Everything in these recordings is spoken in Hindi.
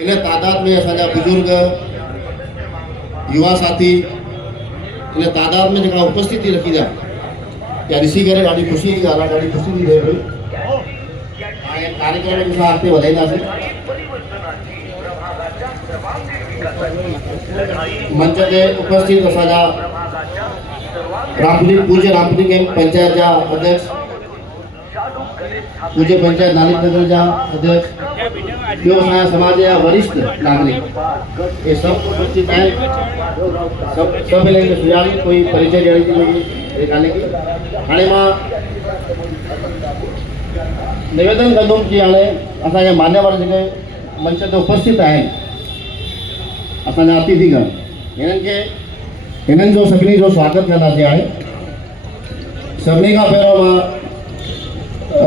इन तादाद में असांजा बुजुर्ग युवा साथी इन तादाद में जेका उपस्थिति रखी था या ॾिसी करे ॾाढी ख़ुशी जी ॻाल्हि आहे, ॾाढी ख़ुशी थी थिए पई। ऐं कार्यक्रम खे असां अॻिते वधाईंदासीं। मंच ते उपस्थित असांजा पूज्य रामपुरी पंचायत जा अध्यक्ष, पूज्य पंचायत नालिक जा अध्यक्ष, ॿियो असांजा समाज जा वरिष्ठ नागरिक, ये सब उपस्थित हैं। सब मिले सुझावी कोई परिचय ॾियण जी कोई कान्हे की। हाणे मां निवेदन कंदुमि कि हाणे असांजा मान्यवर जेके मंच ते उपस्थित आहिनि, असांजा अतिथिगण, हिननि जो सभिनी जो स्वागत कंदासीं। हाणे सभिनी खां पहिरियों मां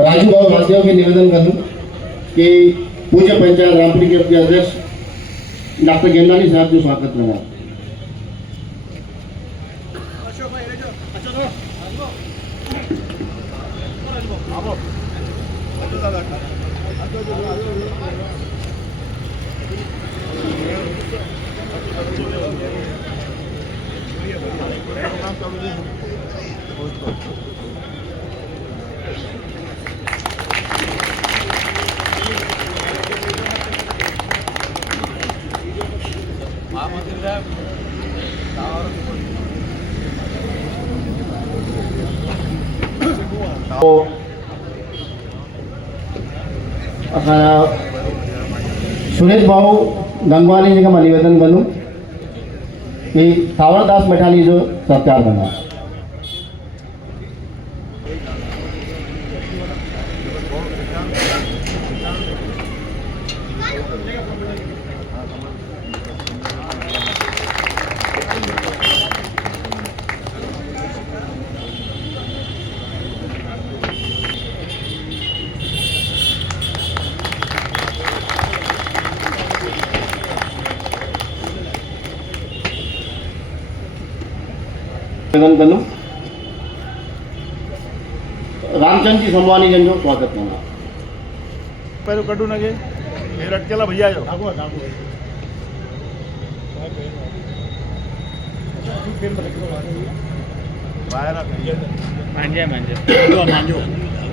राजू भाऊ वासदेव खे निवेदन कंदुमि कि पूज्य पंचायत रामपुरी के अध्यक्ष डॉक्टर गेंदानी साहब जो स्वागत कंदा। सुरेश भाऊ गंगवानी जी का मैं निवेदन करूँ कि सावरदास मैठानी जो सत्कार करना। निवेदन करूँ रामचंद जी संवानी जन जो स्वागत करना। पहले कटू ना के मेरा अटकेला भैया जो मांझे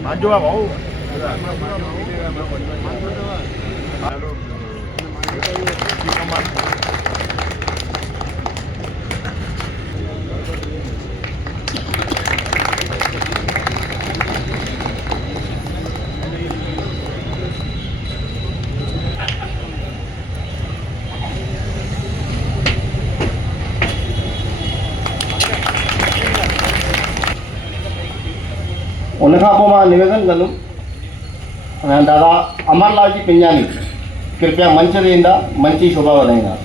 मांझो भाऊ उनखां पोइ मां निवेदन कंदुमि दादा अमरलाल जी पिंजानी कृपया मंच ते ईंदा, मंच जी शोभा वधाईंदा।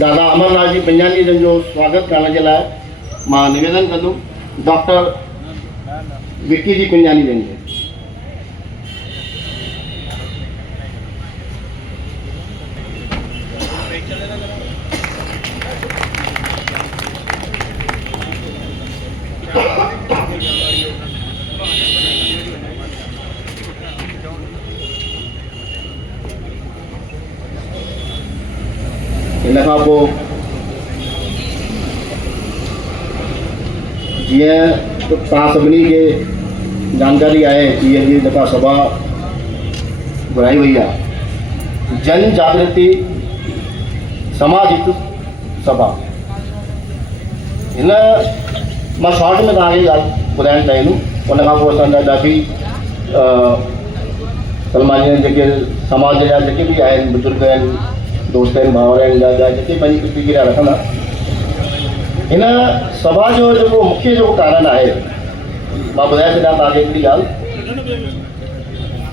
दादा अमरलाल जी पिंजानी जन जो स्वागत करण के लाइ मां निवेदन कंदुमि डॉक्टर विक्की जी पिंजानी जन खे। इन खां पोइ जीअं तव्हां सभिनी खे जानकारी आहे कि अॼु जेका सभा घुराई वई आहे जन जागृति समाज हित सभा, हिन मां शॉर्ट में तव्हांखे ॻाल्हि ॿुधाइणु चाहींदुमि। उन खां पोइ असांजा ॾाढी सन्मान्य जेके समाज जा जेके बि आहिनि बुज़ुर्ग आहिनि, दोस्त आहिनि, भाउर आहिनि, जा जेके पंहिंजी प्रतिक्रिया रखंदा। हिन सभा जो जेको मुख्य जेको कारण आहे मां ॿुधाए छॾियां तव्हांखे हिकिड़ी ॻाल्हि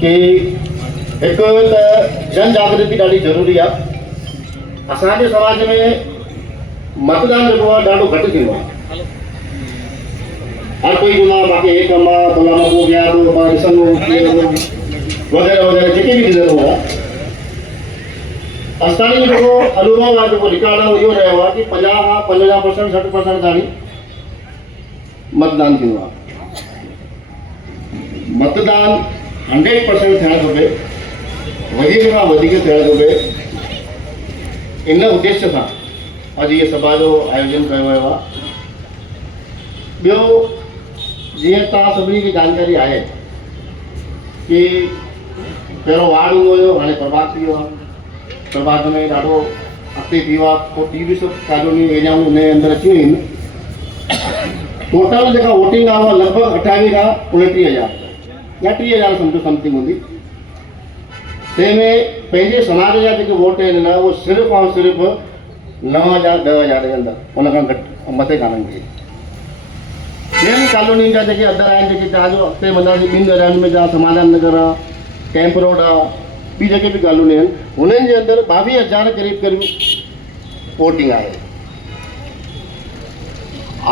कि हिकु त जन जागृति ॾाढी ज़रूरी आहे। असांजे समाज में मतदान जेको आहे ॾाढो घटि थींदो आहे। हर कोई चवंदो आहे मूंखे हे कमु आहे फलाणो को गया थो मां ॾिसंदो वग़ैरह वग़ैरह जेके बि ॾिसंदो आहे। असांजो जेको अनुभव आहे जेको रिकॉर्ड आहे इहो रहियो आहे कि 50 खां 55% 60% ताईं मतदान थींदो आहे। मतदान 100% थियणु खपे, वधीक खां वधीक थियणु खपे। इन उद्देश्य सां अॼु इहे सभा जो आयोजन कयो वियो आहे। ॿियो जीअं तव्हां सभिनी खे जानकारी आहे कि पहिरियों वार्ड हूंदो हुयो, हाणे प्रभाग थी वियो आहे। प्रभाग में ॾाढो अॻिते थी वियो आहे। पोइ 23 कॉलोनी एरियाऊं हुन जे अंदरि अची वियूं आहिनि। टोटल जेका वोटिंग आहे उहा लॻभॻि 28 खां 29,000 या 30,000 सम्झो समथिंग हूंदी। तंहिंमें पंहिंजे समाज जा जेके वोट आहिनि न उहो सिर्फ़ु ऐं सिर्फ़ु 9,000 10,000 जे अंदरि, उन खां घटि मथे कान्हनि खे। ॿियनि कॉलोनी जा जेके अदर आहिनि, जेके तव्हांजो अॻिते वधासीं ॿिनि एरियाउनि में जहाँ समाधान नगर आहे, कैंप रोड आहे, ॿी जेके बि कॉलोनी आहिनि हुननि जे अंदरि 22,000 क़रीब क़रीब वोटिंग आहे।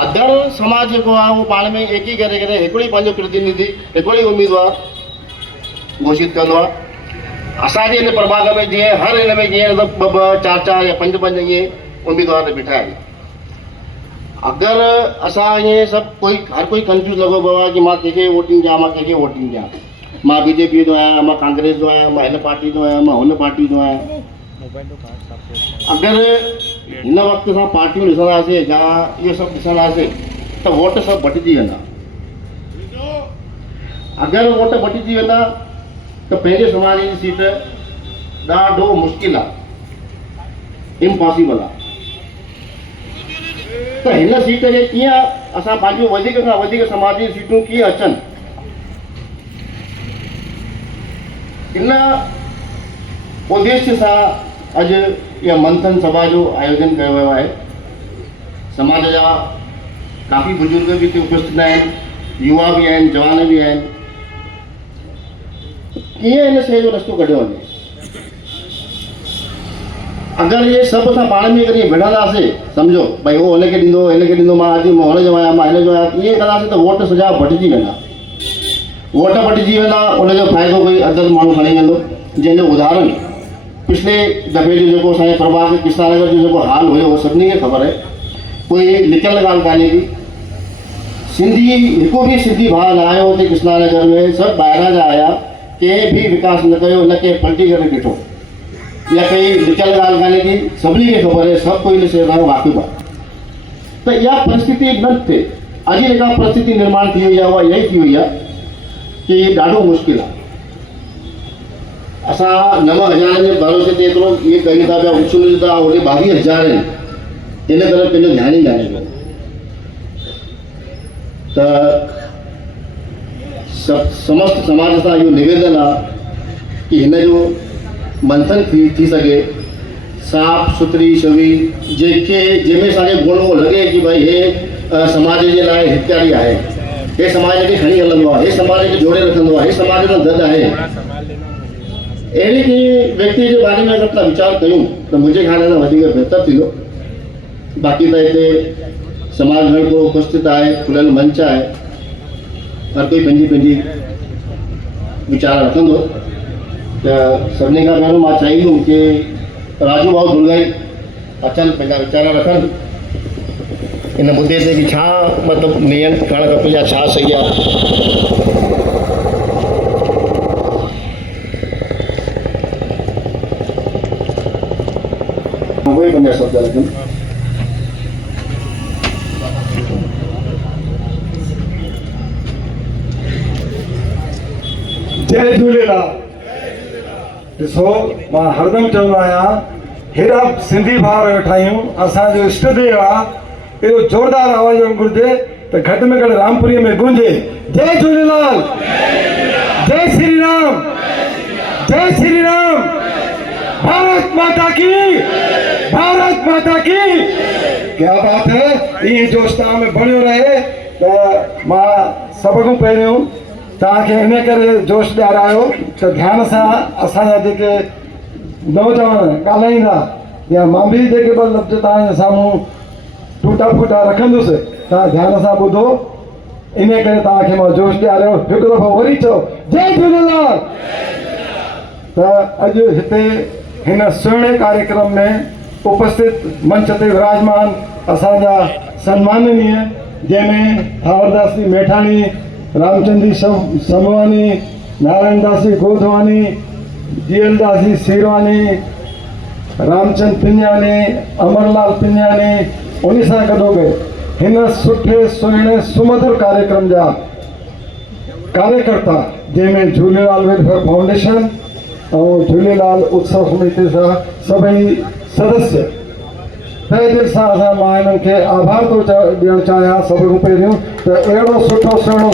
अदर समाज जेको आहे उहो पाण में एक ई करे हिकिड़ी पंहिंजो प्रतिनिधि, हिकिड़ी उम्मीदवार घोषित कंदो आहे। असांजे हिन प्रभाग में जीअं हर हिन में जीअं 2-2, 4-4 या 5-5 ईअं उम्मीदवार बीठा आहिनि। अगरि असां ईअं सभु हर कोई कंफ्यूज़ लॻो पियो आहे कि मां कंहिंखे वोटिंग ॾियां, मां कंहिंखे वोटिंग ॾियां, मां BJP जो आहियां, मां कांग्रेस जो आहियां, मां हिन पार्टी जो आहियां, मां हुन पार्टी जो आहियां। अगरि हिन वक़्त सां पार्टियूं ॾिसंदासीं या इहो सभु ॾिसंदासीं त वोट सभु बटिजी वेंदा। अगरि वोट बटिजी वेंदा त पंहिंजे समाज जी सीट ॾाढो मुश्किल आहे, इम्पॉसिबल आहे। त हिन सीट खे कीअं असां पंहिंजूं वधीक खां वधीक समाज जी सीटूं कीअं अचनि, इन उद्देश्य सां अॼु इहा मंथन सभा जो आयोजन कयो वियो आहे। समाज जा काफ़ी बुजुर्ग बि हिते उपस्थित आहिनि, युवा बि आहिनि, जवान बि आहिनि। कीअं हिन शइ जो रस्तो कढियो वञे। अगरि इहे सभु असां पाण में कॾहिं विढ़ंदासीं, सम्झो भई उहो हुनखे ॾींदो, हिनखे ॾींदो, मां अॼु मां हुनजो आहियां, मां हिन जो आहियां, ईअं कंदासीं त वोट सॼा बटिजी वेंदा। वोट बटिजी वेंदा, उनजो फ़ाइदो कोई अदर माण्हू खणी वेंदो। जंहिंजो उदाहरण पिछले दफ़े जो जेको असांजे प्रभाग कृष्णा नगर जो जेको हाल हुयो उहो सभिनी खे ख़बर आहे। कोई लिकियल ॻाल्हि कान्हे की सिंधी, हिकु बि सिंधी भाउ न आयो हुते कृष्णा नगर में, सभु ॿाहिरां जा आया, कंहिं बि विकास न कयो, न कंहिं पलटी करे ॾिठो या कई लिकियल ॻाल्हि कान्हे की सभिनी खे ख़बर आहे, सभु कोई इन शइ सां वाक़िफ़ु आहे। त इहा परिस्थिति न थिए। अॼु जेका परिस्थिति निर्माण थी वई आहे उहा इहा ई थी वई आहे कि ॾाढो मुश्किल आहे। असां 9,000 जे भरोसे ते एतिरो इहे कयूं था पिया, उछूं था, होॾे 22,000 आहिनि, इन करे पंहिंजो ध्यानु ई कान्हे पियो। त समस्त समाज सां इहो निवेदन आहे कि हिन जो मंथन थी सघे, साफ़ सुथरी छवि जेके जंहिंमें असांखे गुण उहो लॻे कि भई हे समाज जे लाइ हितकारी आहे, हे समाज खे खणी हलंदो आहे, हे समाज खे जोड़े रखंदो आहे, हे समाज जो दद आहे। अहिड़ी कंहिं व्यक्ति जे बारे में अगरि तव्हां वीचार कयूं त मुंहिंजे ख़्याल सां वधीक बहितर थींदो। बाक़ी त हिते समाज घण को उपस्थित आहे, खुलियल मंच आहे, हर कोई पंहिंजी पंहिंजी वीचार रखंदो। त सभिनी खां पहिरियों मां चाहींदुमि कि राजू भाऊ दुर्गाई अचनि, पंहिंजा वीचार रखनि इन मुद्दे ते कि छा मतिलबु नियम करणु खपे या छा सही आहे। उहे पंहिंजा शब्द रखनि। जय झूलेलाल। ॾिसो, मां हरदम चवंदो आहियां, हेॾा सिंधी भाउर वेठा आहियूं, असांजो इष्ट देव आहे, एॾो ज़ोरदार आवाज़ में घुरिजे त घटि में घटि रामपुरी में गूंजे। जय झूलेलाल, जय श्री राम, जय श्री राम, भारत माता की, भारत माता की। क्या बात है। इहे जोश तव्हां में बणियो रहे। त मां सभ खां पहिरियों तव्हांखे इन करे जोश ॾियारायो त ध्यान सां असांजा जेके नौजवान ॻाल्हाईंदा या मां बि जेके ॿ लफ़्ज़ तव्हांजे साम्हूं टूटा फूटा रखंदुसि, तव्हां ध्यान सां ॿुधो इन करे तव्हांखे मां जोश ॾियारियो। हिकु दफ़ो वरी चओ जय झूलेलाल। त अॼु हिते हिन सुहिणे कार्यक्रम में उपस्थित मंच ते विराजमान असांजा सन्माननीय, जंहिंमें थावरदासी मेठाणी, रामचंदी समवानी, नारायणदासी गोधवानी, जीएलदासी सीरवानी, रामचंद पिंजानी, अमरलाल पिंजानी, उन सां गॾोगॾु हिन सुठे सुहिणे सुमधुर कार्यक्रम जा कार्यकर्ता, जंहिंमें झूलेलाल वेलफेयर फाउंडेशन ऐं झूलेलाल उत्सव समिति सां सभई सदस्य, तहे दिलि सां मां हिननि खे आभार थो ॾियणु चाहियां। सभ खां पहिरियों त अहिड़ो सुठो सुहिणो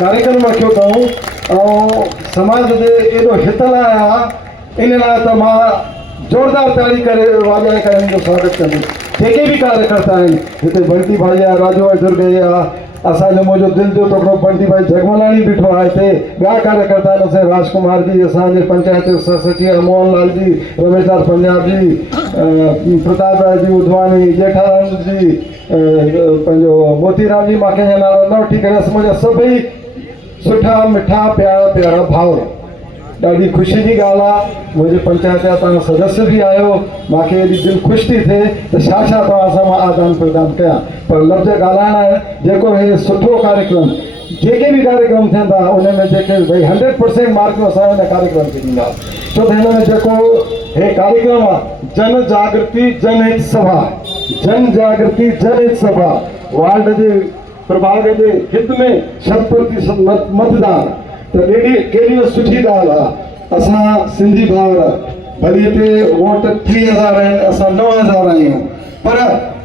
कार्यक्रम रखियो अथऊं ऐं समाज जे एॾो हित लाइ आहे। इन लाइ त मां ज़ोरदार ताड़ी करे वॼाए करे हिनजो स्वागत कंदुसि। जेके बि कार्यकर्ता आहिनि हिते, बंटी भाई आहे, राजू दुर्गे आहे, असांजो मुंहिंजो दिलि जो टुकड़ो बंटी भाई जगमलाणी बीठो आहे हिते, ॿिया कार्यकर्ता आहिनि असांजे राजकुमार जी, असांजे पंचायत सचिव मोहनलाल जी, रमेशदास पंजाब जी, प्रताप राय जी उधवानी, जेठाराम जी, पंहिंजो मोतीराम जी, मां कंहिंजा नाला न वठी करे, मुंहिंजा सभई सुठा मिठा प्यारा प्यारा भाउर। ॾाढी ख़ुशी जी ॻाल्हि आहे, मुंहिंजे पंचायत जा तव्हां सदस्य बि आहियो, मूंखे एॾी दिलि ख़ुशि थी थिए त छा छा तव्हां सां मां आदान प्रदान कयां, पर लफ़्ज़ ॻाल्हाइण आहे। जेको हे सुठो कार्यक्रम, जेके बि कार्यक्रम थियनि था उन में जेके भई 100% मार्कूं असां हिन कार्यक्रम खे ॾींदासीं। छो त हिन में जेको हे कार्यक्रम आहे, जन जागृति जनहित सभा, जन जागृति जनहित सभा, वार्ड जे प्रभाग जे हित में 100% मतदान, त केॾी सुठी ॻाल्हि आहे। असां सिंधी भाउर भली हिते वोट 3000 आहिनि, असां 9000 आहियूं, पर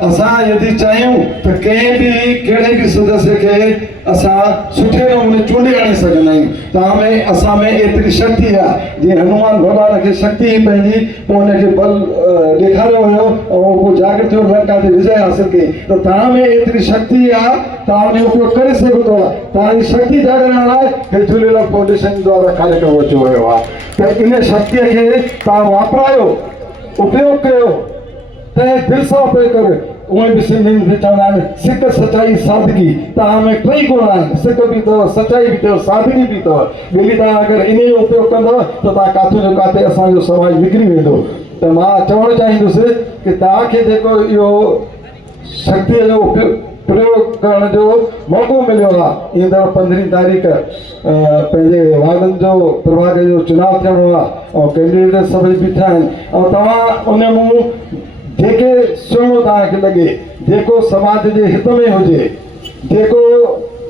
असां यदि चाहियूं त कंहिं बि कहिड़े बि सदस्य खे असां सुठे नमूने चूंडे आणे सघंदा आहियूं। तव्हां में असां में एतिरी शक्ति आहे, जीअं हनुमान भॻवान खे शक्ति ई पंहिंजी पोइ हुनखे बल ॾेखारियो हुयो ऐं पोइ जागृत थियो, लंका ते विजय हासिल कई। त तव्हां में एतिरी शक्ति आहे, तव्हां उन उपयोग करे सघो था। तव्हांजी शक्ति जागरण लाइ हे झूलेलाल फाउंडेशन द्वारा कार्यक्रम अचो वियो आहे। त इन शक्तिअ खे तव्हां वापरायो, उपयोग कयो, तंहिं दिलि सां उपयोग करे। उहे बि सिंधियुनि खे चवंदा आहिनि सिक सचाई सादगी, तव्हां में टई गुण आहिनि, सिक बि अथव, सचाई बि अथव, सादगी बि अथव। ॿिली तव्हां अगरि इन जो उपयोग कंदव त तव्हां काथे जो काथे असांजो समाज निकिरी वेंदो। त मां चवणु चाहींदुसि कि तव्हांखे जेको इहो शक्तिअ जो प्रयोग करण जो मौक़ो मिलियो आहे, ईंदड़ 15 तारीख़ पंहिंजे वार्डनि जो प्रभाग जो चुनाव थियणो आहे ऐं कैंडिडेट सभई बीठा आहिनि, ऐं तव्हां उन मूं जेके सुहिणो तव्हांखे लॻे, जेको समाज जे हित में हुजे, जेको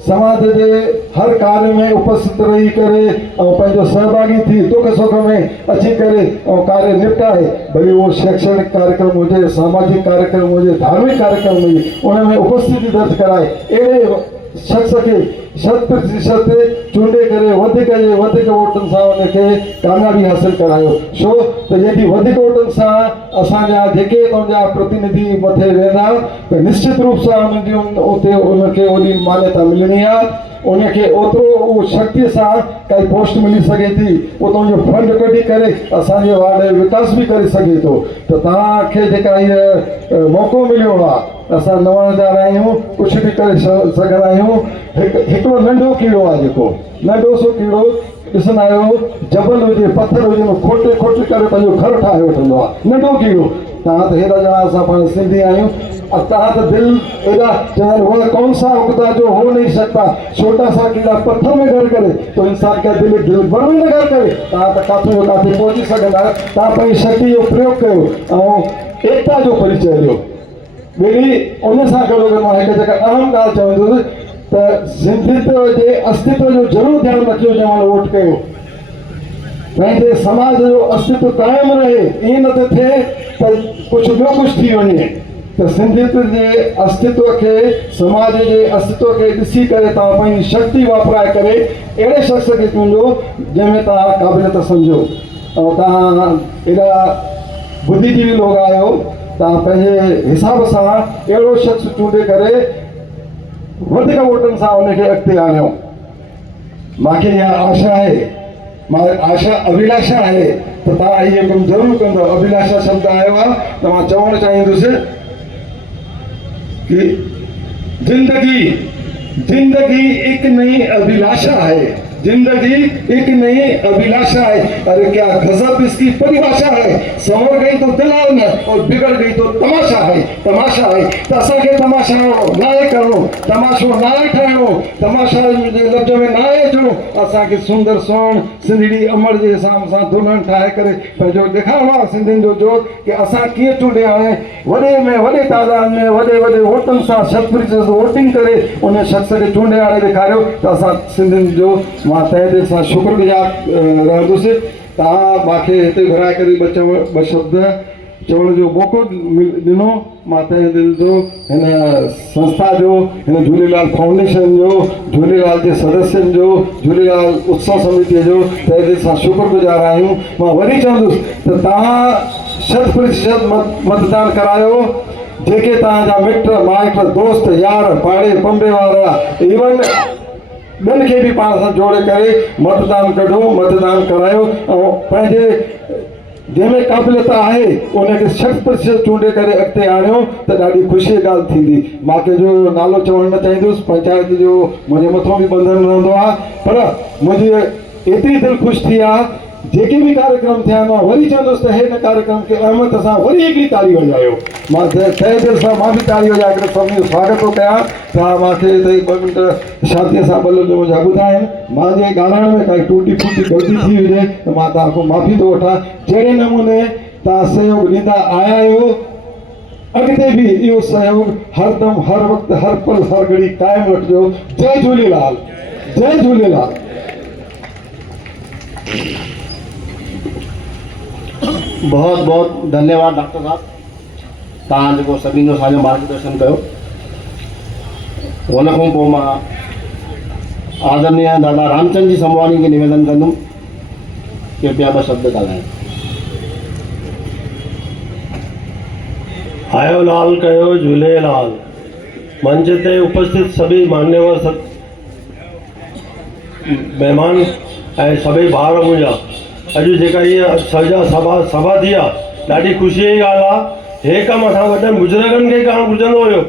समाज जे हर कार्य में उपस्थित रही करे ऐं पंहिंजो सहभागी थी दुख सुख में अची करे ऐं कार्य निपटाए, भली उहो शैक्षणिक कार्यक्रम हुजे, सामाजिक कार्यक्रम हुजे, धार्मिक कार्यक्रम हुजे, उन में उपस्थिति दर्ज कराए, अहिड़े शख़्स खे 100% चूंडे करे वधीक वोटनि सां उनखे कामयाबी हासिल करायो। छो त यदि वधीक वोटनि सां असांजा जेके तव्हांजा प्रतिनिधि मथे वेंदा त निश्चित रूप सां उन्हनि जी उते उनखे ओॾी मान्यता मिलणी आहे, उनखे ओतिरो उहो शक्तिअ सां काई पोस्ट मिली सघे थी, उतां जो फंड कढी करे असांजे वार्ड जो विकास बि करे सघे थो। त तव्हांखे जेका हीअ मौक़ो मिलियो आहे, असां 9000 आहियूं, कुझु बि करे सघंदा आहियूं। हिकिड़ो नंढो कीड़ो आहे, जेको नंढो सो कीड़ो ॾिसंदा आहियो, जबल हुजे, पथर हुजे, खोटे खोटे करे पंहिंजो घर ठाहे वठंदो आहे, नंढो कीड़ो। तव्हां त हेॾा ॼणा असां पाण सिंधी आहियूं, तव्हां त दिलि एॾा चवंदा वह कौन सा उगता जो हो नहीं सकता, छोटा सा कीड़ा पत्थर में घर करे तो इंसान का दिल भर में न घर करे। तव्हां त काथे जो काथे पहुची सघंदा आहियो। तव्हां पंहिंजी शक्ति जो प्रयोग कयो ऐं एकता जो परिचय ॾियो। ॿिली उन सां गॾोगॾु मां हिकु जेका अहम ॻाल्हि चवंदुसि त सिंधियत जे अस्तित्व जो ज़रूरु ध्यानु रखियो जंहिं महिल वोट कयो। पंहिंजे समाज जो अस्तित्व क़ाइमु रहे, ईअं न त थिए त कुझु ॿियो कुझु थी वञे। त सिंधियत जे अस्तित्व खे, समाज जे अस्तित्व खे ॾिसी करे तव्हां पंहिंजी शक्ति वापराए करे अहिड़े शख़्स खे चूंडो जंहिंमें तव्हां क़ाबिलियत सम्झो ऐं तव्हां एॾा बुद्धिजीवी लोग आहियो। तव्हां पंहिंजे हिसाब सां अहिड़ो शख़्स चूंडे करे वधीक वोटनि सां उनखे अॻिते आणियो। मूंखे इहा आशा आहे, मां आशा अभिलाषा आहे त तव्हां इहो कमु ज़रूरु कंदव। अभिलाषा शब्द आयो आहे त मां चवणु चाहींदुसि कि जिंदगी जिंदगी एक नई अभिलाषा है, जिंदगी एक नई अभिलाषा है। अरे क्या गजब इसकी परिभाषा है। संवर गई तो दिलावन और बिगड़ गई तो तमाशा है, तमाशा है। तो असांखे तमाशा नाए करो, तमाशो नाए ठाहिणो, तमाशा लफ़्ज़ में नाए अचणो। असांखे सुंदर सोण सिंधड़ी अमर जे हिसाब सां दुल्हन ठाहे करे पंहिंजो ॾेखारिणो आहे सिंधियुनि जो जोत कि असां कीअं चूंडे हाणे वॾे में वॾे तादाद में वॾे वॾे वोटनि सां 100% वोटिंग करे उन शख़्स खे चूंडे हाणे ॾेखारियो। त असां सिंधियुनि जो मां तहे दिलि सां शुक्रगुज़ार रहंदुसि। तव्हां मूंखे हिते घुराए करे ॿ शब्द चवण जो मौक़ो ॾिनो। मां तहे दिलि जो हिन संस्था जो, हिन झूलेलाल फाउंडेशन जो, झूलेलाल जे सदस्यनि जो, झूलेलाल उत्सव समितीअ जो तहे दिलि सां शुक्रगुज़ार आहियूं। मां वरी चवंदुसि त तव्हां 100% मतदान करायो। जेके तव्हांजा मिट माइट दोस्त यार पाड़े पंबे वारा इवन ॿियनि खे बि पाण सां जोड़े करे मतदान कढो, मतदान करायो ऐं पंहिंजे जंहिंमें क़ाबिलियत आहे उनखे 100% चूंडे करे अॻिते आणियो त ॾाढी ख़ुशी जी ॻाल्हि थींदी। मां कंहिंजो नालो चवणु न चाहींदुसि, पंचायत जो मुंहिंजे मथां बि बंधन रहंदो आहे, पर मुंहिंजी एतिरी दिलि ख़ुशि थी आहे। जेके भी कार्यक्रम थिया मां वरी चवंदुसि त हिन कार्यक्रम खे अहमियत सां वरी हिकिड़ी ताली वॼायो। मां तहे दिलि सां मां बि ताली वॼाए करे सभिनी जो स्वागत थो कयां। तव्हां मूंखे हिते 2 मिंट शांतीअ सां ॿ लफ़्ज़ मुंहिंजा ॿुधाइनि। मुंहिंजे ॻाल्हाइण में काई टूटी फूटी ग़लती थी हुजे त मां तव्हां खां माफ़ी थो वठां। जहिड़े नमूने तव्हां सहयोग ॾींदा आया आहियो, अॻिते बि इहो सहयोग हरदम हर वक़्तु हर पल हर घड़ी क़ाइमु रखिजो। जय झूलेलाल, जय झूलेलाल। बहुत बहुत धन्यवाद डॉक्टर साहब, तव्हां जेको सभिनी जो असांजो मार्गदर्शन कयो। उन खां पोइ मां आदरणीय दादा रामचंद जी समवानी खे निवेदन कंदुमि कृपया 2 शब्द ॻाल्हाइनि। आयो लाल कयो झूलेलाल। मंच ते उपस्थित सभी मान्यवर महिमान ऐं सभई भाउर मुंहिंजा, अॼु जेका इहा सभा थी आहे ॾाढी ख़ुशीअ जी ॻाल्हि आहे। हे कमु असां वॾनि बुज़ुर्गनि खे करणु घुरिजंदो हुयो,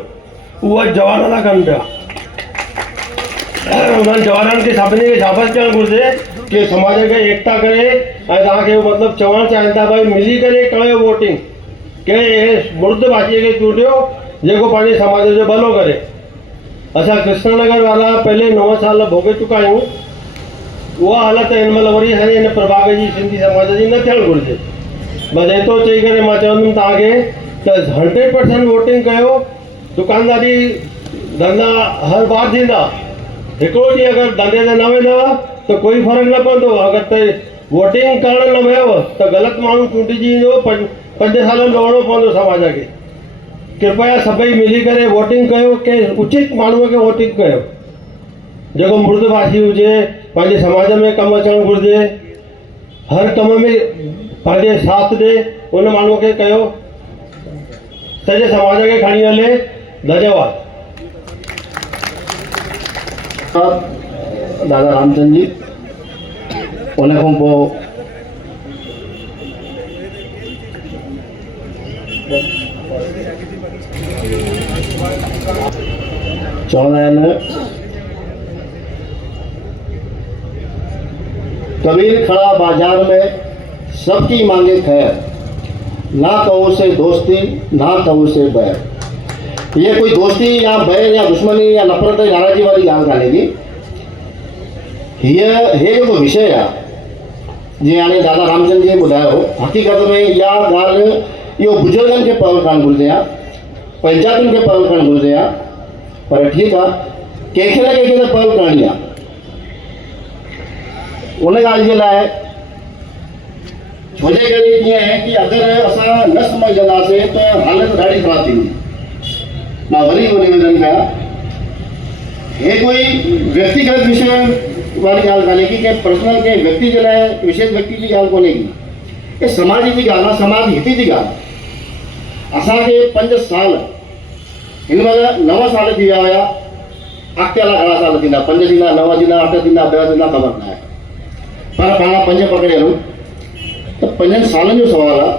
उहा जवान था कनि पिया। उन्हनि जवाननि खे सभिनी खे शाबाश करणु घुरिजे कि समाज खे एकता करे ऐं तव्हांखे मतिलबु चवणु चाहिनि था भई मिली करे कयो वोटिंग, कंहिं मुर्द भाषीअ खे चूंडियो जेको पंहिंजे समाज जो भलो करे। असां कृष्णनगर वारा पहले 9 साल भोगे चुका आहियूं। उहा हालत हिन महिल वरी असांजे हिन प्रभाग जी सिंधी समाज जी न थियणु घुरिजे। बसि एतिरो चई करे मां चवंदुमि तव्हांखे त 100% वोटिंग कयो। दुकानदारी धंधा हर बार थींदा, हिकिड़ो ॾींहुं अगरि धंधे ते न वेंदव त कोई फ़र्क़ु न पवंदो। अगरि त वोटिंग करणु न वियव त ग़लति माण्हू चूंडिजी ईंदो, 5 साल दौड़णो पवंदो समाज खे। कृपया सभई मिली करे वोटिंग कयो, कंहिं उचित माण्हूअ खे वोटिंग कयो जेको मुर्दभाषी हुजे, पंहिंजे समाज में कमु अचणु घुरिजे, हर कम में पंहिंजे साथ ॾे, उन माण्हूअ खे कयो, सॼे समाज खे खणी हले। धन्यवाद। दादा रामचंद जी, उन खां पोइ चवंदा आहिनि कबीर खड़ा बाजार में सबकी मांगे खैर, ना कहो से दोस्ती ना कहो से बैर। ये कोई दोस्ती या बैर या दुश्मनी या नफरत या नाराज़गी वाली ॻाल्हि कान्हे की। हे जेको विषय आहे जीअं हाणे दादा रामचंद जी ॿुधायो, हक़ीक़त में इहा ॻाल्हि इहो बुज़ुर्गनि खे पहल करणु घुरिजे आहे, पंचायतुनि खे पहल करणु घुरिजे आहे। पर ठीकु आहे, कंहिंखे न कंहिंखे त पहल करणी आहे। उन ॻाल्हि जे लाइ छोजे करे कीअं आहे कि अगरि असां न सम्झंदासीं त हालत ॾाढी ख़राबु थींदी। मां वरी उहो निवेदन कयां, हे कोई व्यक्तिगत विषय वारी ॻाल्हि कान्हे की कंहिं पर्सनल कंहिं व्यक्ति जे लाइ विशेष व्यक्ति जी ॻाल्हि कोन्हे की, हे समाज जी ॻाल्हि आहे, समाज हित जी ॻाल्हि। असांखे 5 साल, हिन महिल 9 साल थी विया हुया, अॻिते हला घणा साल थींदा, 5 थींदा, 9 थींदा, 8 थींदा, 10 थींदा, ख़बर न आहे। पर पाण 5 पकड़े हलूं त 5 सालनि जो सवाल आहे।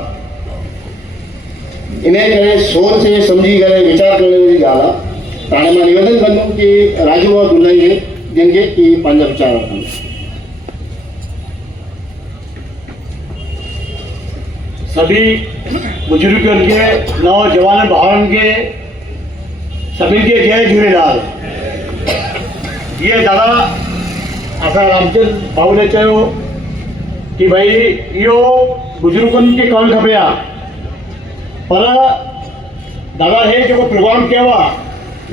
इन करे सोच सम्झी करे वीचार करण जी ॻाल्हि आहे। ताणे मां निवेदन कंदुमि कि राजू बाबा दुल्हाई देंगे कि पंहिंजा वीचार रखनि। सभी बुजुर्गनि खे नौजवान भाउरनि खे सभिनि खे जय झूलेलाल। ये दादा असां रामचंद भाऊ ने चयो कि भाई इहो बुजुर्गनि खे करणु खपे हा, पर दादा हे जेको प्रोग्राम कयो आहे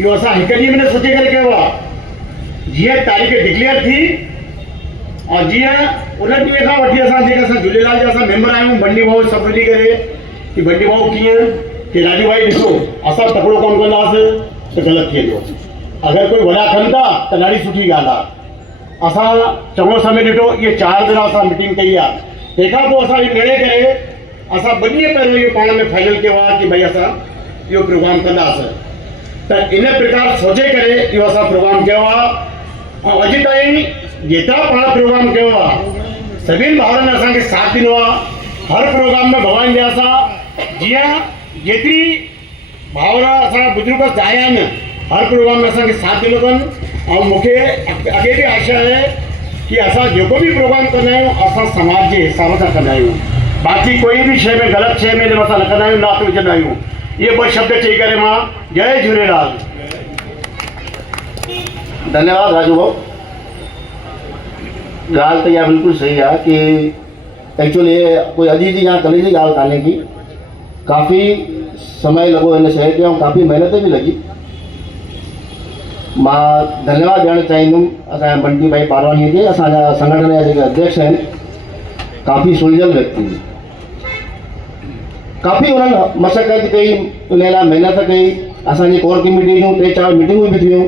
इहो असां हिकु ॾींहं में न सोचे करे कयो आहे। जीअं तारीख़ डिक्लेयर थी और जीअं उन ॾींहं खां वठी असां जेका असां झूलेलाल जा असां मेंबर आहियूं बंडी भाऊ सभु मिली करे कि बंडी भाऊ कीअं कि राजू भाई ॾिसो असां तकिड़ो कमु कंदासीं त ग़लति थी वेंदो, अगरि कोई वॾा कनि था त ॾाढी सुठी ॻाल्हि आहे। असां चङो समय ॾिठो, इहे 4 दिन असां मीटिंग कई आहे, तंहिंखां पोइ असां इहो निर्णय करे असां 2 ॾींहं पहिरियों इहो पाण में फाइनल कयो आहे कि भई असां इहो प्रोग्राम कंदासीं। त इन प्रकार सोचे करे इहो असां प्रोग्राम कयो आहे ऐं अॼु ताईं जेतिरा पाण प्रोग्राम कयो आहे सभिनि भाउरनि असांखे साथ ॾिनो आहे। हर प्रोग्राम में भॻवान दया सां जीअं जेतिरी भाउर असां बुजुर्ग चाहिया आहिनि हर प्रोग्राम में असांखे साथ ॾिनो अथनि। ऐं मूंखे अॻे बि आशा आहे कि असां जेको बि प्रोग्राम कंदा आहियूं असां समाज जे हिसाब सां कंदा आहियूं, बाक़ी कोई बि शइ में ग़लति शइ में असां न कंदा आहियूं, नात विझंदा आहियूं। इहे 2 शब्द चई करे मां जय झूलेलाल। धन्यवाद राजू भाऊ। ॻाल्हि त इहा बिल्कुलु सही आहे कि एक्चुअली कोई अॼु जी या कल्ह जी ॻाल्हि कान्हे, कि काफ़ी समय लॻो हिन शइ खे ऐं काफ़ी महिनत बि लॻी। मां धन्यवाद ॾियणु चाहींदुमि असांजे बंटी भाई पारवानीअ खे, असांजा संगठन जा जेके अध्यक्ष आहिनि काफ़ी सुलझल व्यक्ति, काफ़ी उन्हनि मशक़त कई, उन लाइ महिनत कई। असांजी कोर कमेटी जूं 3-4 मीटिंगूं बि थियूं,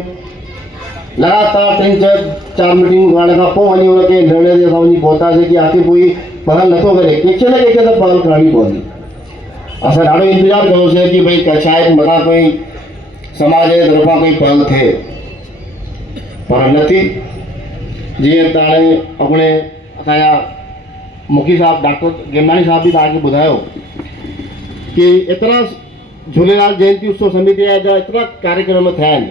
लगातार 3-4 मीटिंगूं करण खां पोइ वञी उनखे निर्णय ते असां वञी पहुतासीं कि आख़िर कोई पहल नथो करे, कंहिंखे न कंहिंखे त पहल करणी पवंदी। असां ॾाढो इंतज़ारु कयोसीं कि भई शायदि मथां कोई समाज जे तरफ़ां कोई पहल थिए, पर न थी। जीअं त हाणे अपने असांजा मुखी साहब डॉक्टर गेमनानी साहब बि तव्हांखे ॿुधायो कि एतिरा झूलेलाल जयंती उत्सव समिति जा एतिरा कार्यक्रम थिया आहिनि,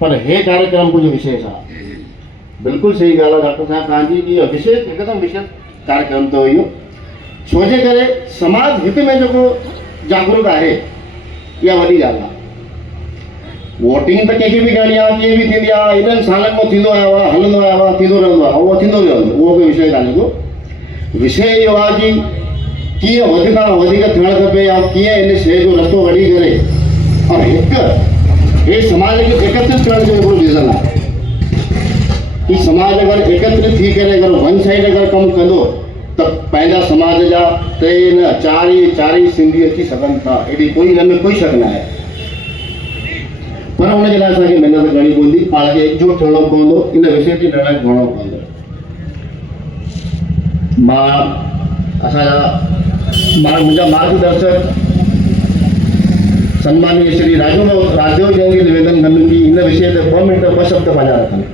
पर हे कार्यक्रम कुझु विशेष आहे। बिल्कुलु सही ॻाल्हि आहे डॉक्टर साहब तव्हांजी, इहो विशेष हिकदमि विशेष कार्यक्रम अथव इहो, छोजे करे समाज हित में जेको जागरूक आहे इहा वॾी ॻाल्हि आहे। वोटिंग त कंहिंखे बि करणी आहे, कीअं बि थींदी आहे, हेॾनि सालनि में थींदो आयो आहे, हलंदो आयो आहे, थींदो रहंदो आहे, उहो थींदो रहंदो, उहो कोई विषय कान्हे को। विषय इहो आहे कि कीअं वधि खां वधीक थियणु खपे या कीअं इन शइ जो रस्तो कढी करे और हे समाज खे एकत्रित करण जो हिकिड़ो रीज़न आहे कि समाज अगरि एकत्रित थी करे अगरि वन साइड अगरि कमु कंदो त पंहिंजा समाज जा 3 न 4 ई सिंधी अची सघनि था, एॾी कोई हिन में कोई शक न आहे। पर उनजे लाइ असांखे महिनत करणी पवंदी, पाण खे एकजुट थियणो पवंदो, इन विषय ते निर्णय खणणो पवंदो। मुंहिंजा मार्गदर्शक सम्मानीय श्री राजदेव जन खे निवेदन कंदुमि कि इन विषय ते 2 मिंट 2 शब्द पंहिंजा रखनि।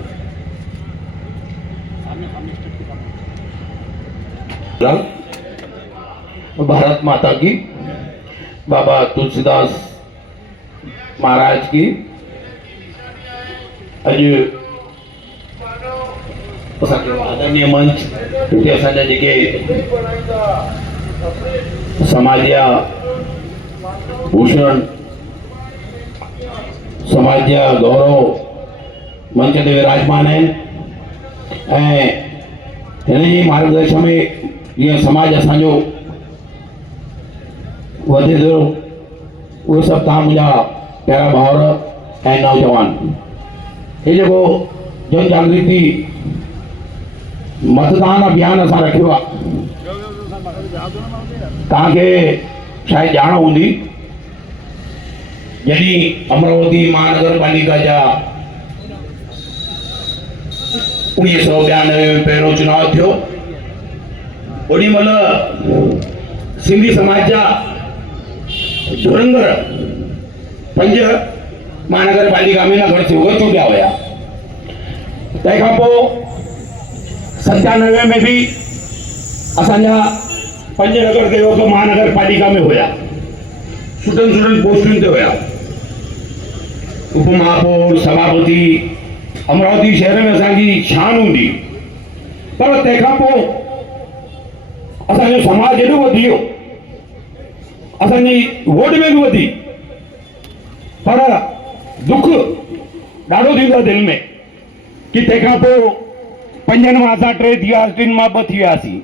भारत माता की, बाबा तुलसीदास महाराज की। अॼु असांजो आदरणीय मंच हिते असांजा जेके समाज जा भूषण, समाज जा गौरव मंच ते विराजमान आहिनि ऐं हिन जी मार्गदर्शन में जीअं समाज असांजो वधे थो, उहे सभु तव्हां मुंहिंजा प्यारा भाउर ऐं नौजवान। हे जेको जन जागृति मतदान अभियान असां रखियो आहे, तव्हांखे शायदि ॼाण हूंदी, जॾहिं अमरावती महानगर पालिका जा 1992 में पहिरियों चुनाव थियो, ओॾी महिल सिंधी समाज जा धुरंधर 5 महानगर पालिका में नगर सेवक चूंडिया हुया। तंहिंखां पोइ 97 में भी असांजा 5 नगर सेवक महानगर पालिका में हुया, सुठनि पोस्टुनि ते हुया। उपमहापौर सभापति अमरावती शहर में असांजी शान हूंदी, पर तंहिंखां पोइ असांजो समाज एॾो वधी वियो, असांजी वोट बैंक वधी, पर दुख ॾाढो थींदो आहे दिलि में कि तंहिंखां पोइ 5 मां असां 3 थी वियासीं, 3 मां 2 थी वियासीं।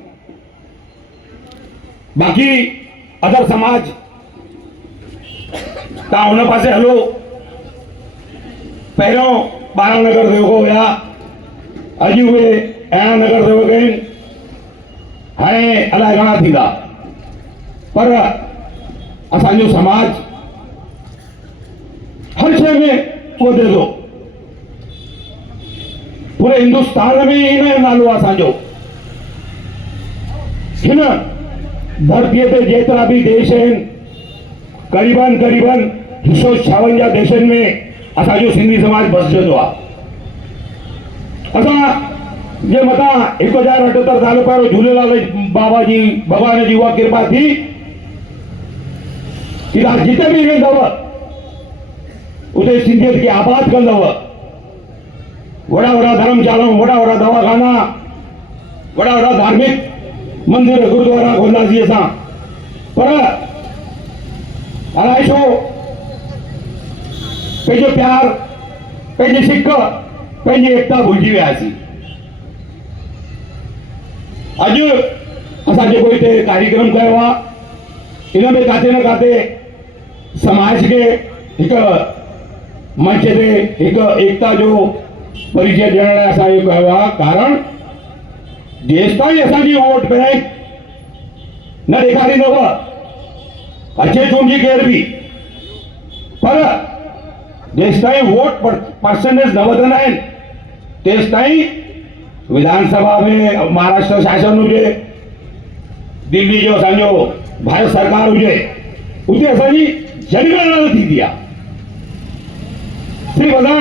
बाक़ी अदर समाज तव्हां हुन पासे हलो, पहिरियों 12 नगर सेवक हुया, अॼु उहे 11 नगर सेवक आहिनि, हाणे अलाए घणा थींदा। पर असांजो समाज हर शइ में वधे थो, पूरे हिंदुस्तान में इन जो नालो आहे असांजो। हिन धरतीअ ते जेतिरा बि देश आहिनि, क़रीबन 156 देशनि में असांजो सिंधी समाज बसजंदो आहे। असां जे मथां 1078 साल पहिरियों झूलेलाल बाबा जी भॻवान जी उहा कृपा थी कि तव्हां जिते बि वेंदव उते सिंधियत खे आबाद कंदव। वॾा वॾा धर्मशालाऊं, वॾा वॾा दवाखाना, वॾा वॾा धार्मिक मंदिर गुरुद्वारा खोलंदासीं असां। पर अलाए छो पंहिंजो प्यार, पंहिंजी सिक, पंहिंजी एकता भुलिजी वियासीं। अॼु असां जेको हिते कार्यक्रम कयो आहे, इन में काथे न काथे समाज खे हिकु मंच ते हिकु एकता जो परिचय ॾियण लाइ असां इहो कयो आहे। कारण जेसि ताईं असांजी वोट बैंक न ॾेखारींदव, अचे चूंडजी केर बि, पर जेसि ताईं वोट परसेंटेज न वधंदा आहिनि, तेसि ताईं विधानसभा में महाराष्ट्र शासन हुजे, दिल्ली जो असांजो भारत सरकार हुजे, उते असांजी जनगणना न थींदी आहे। सिर्फ असां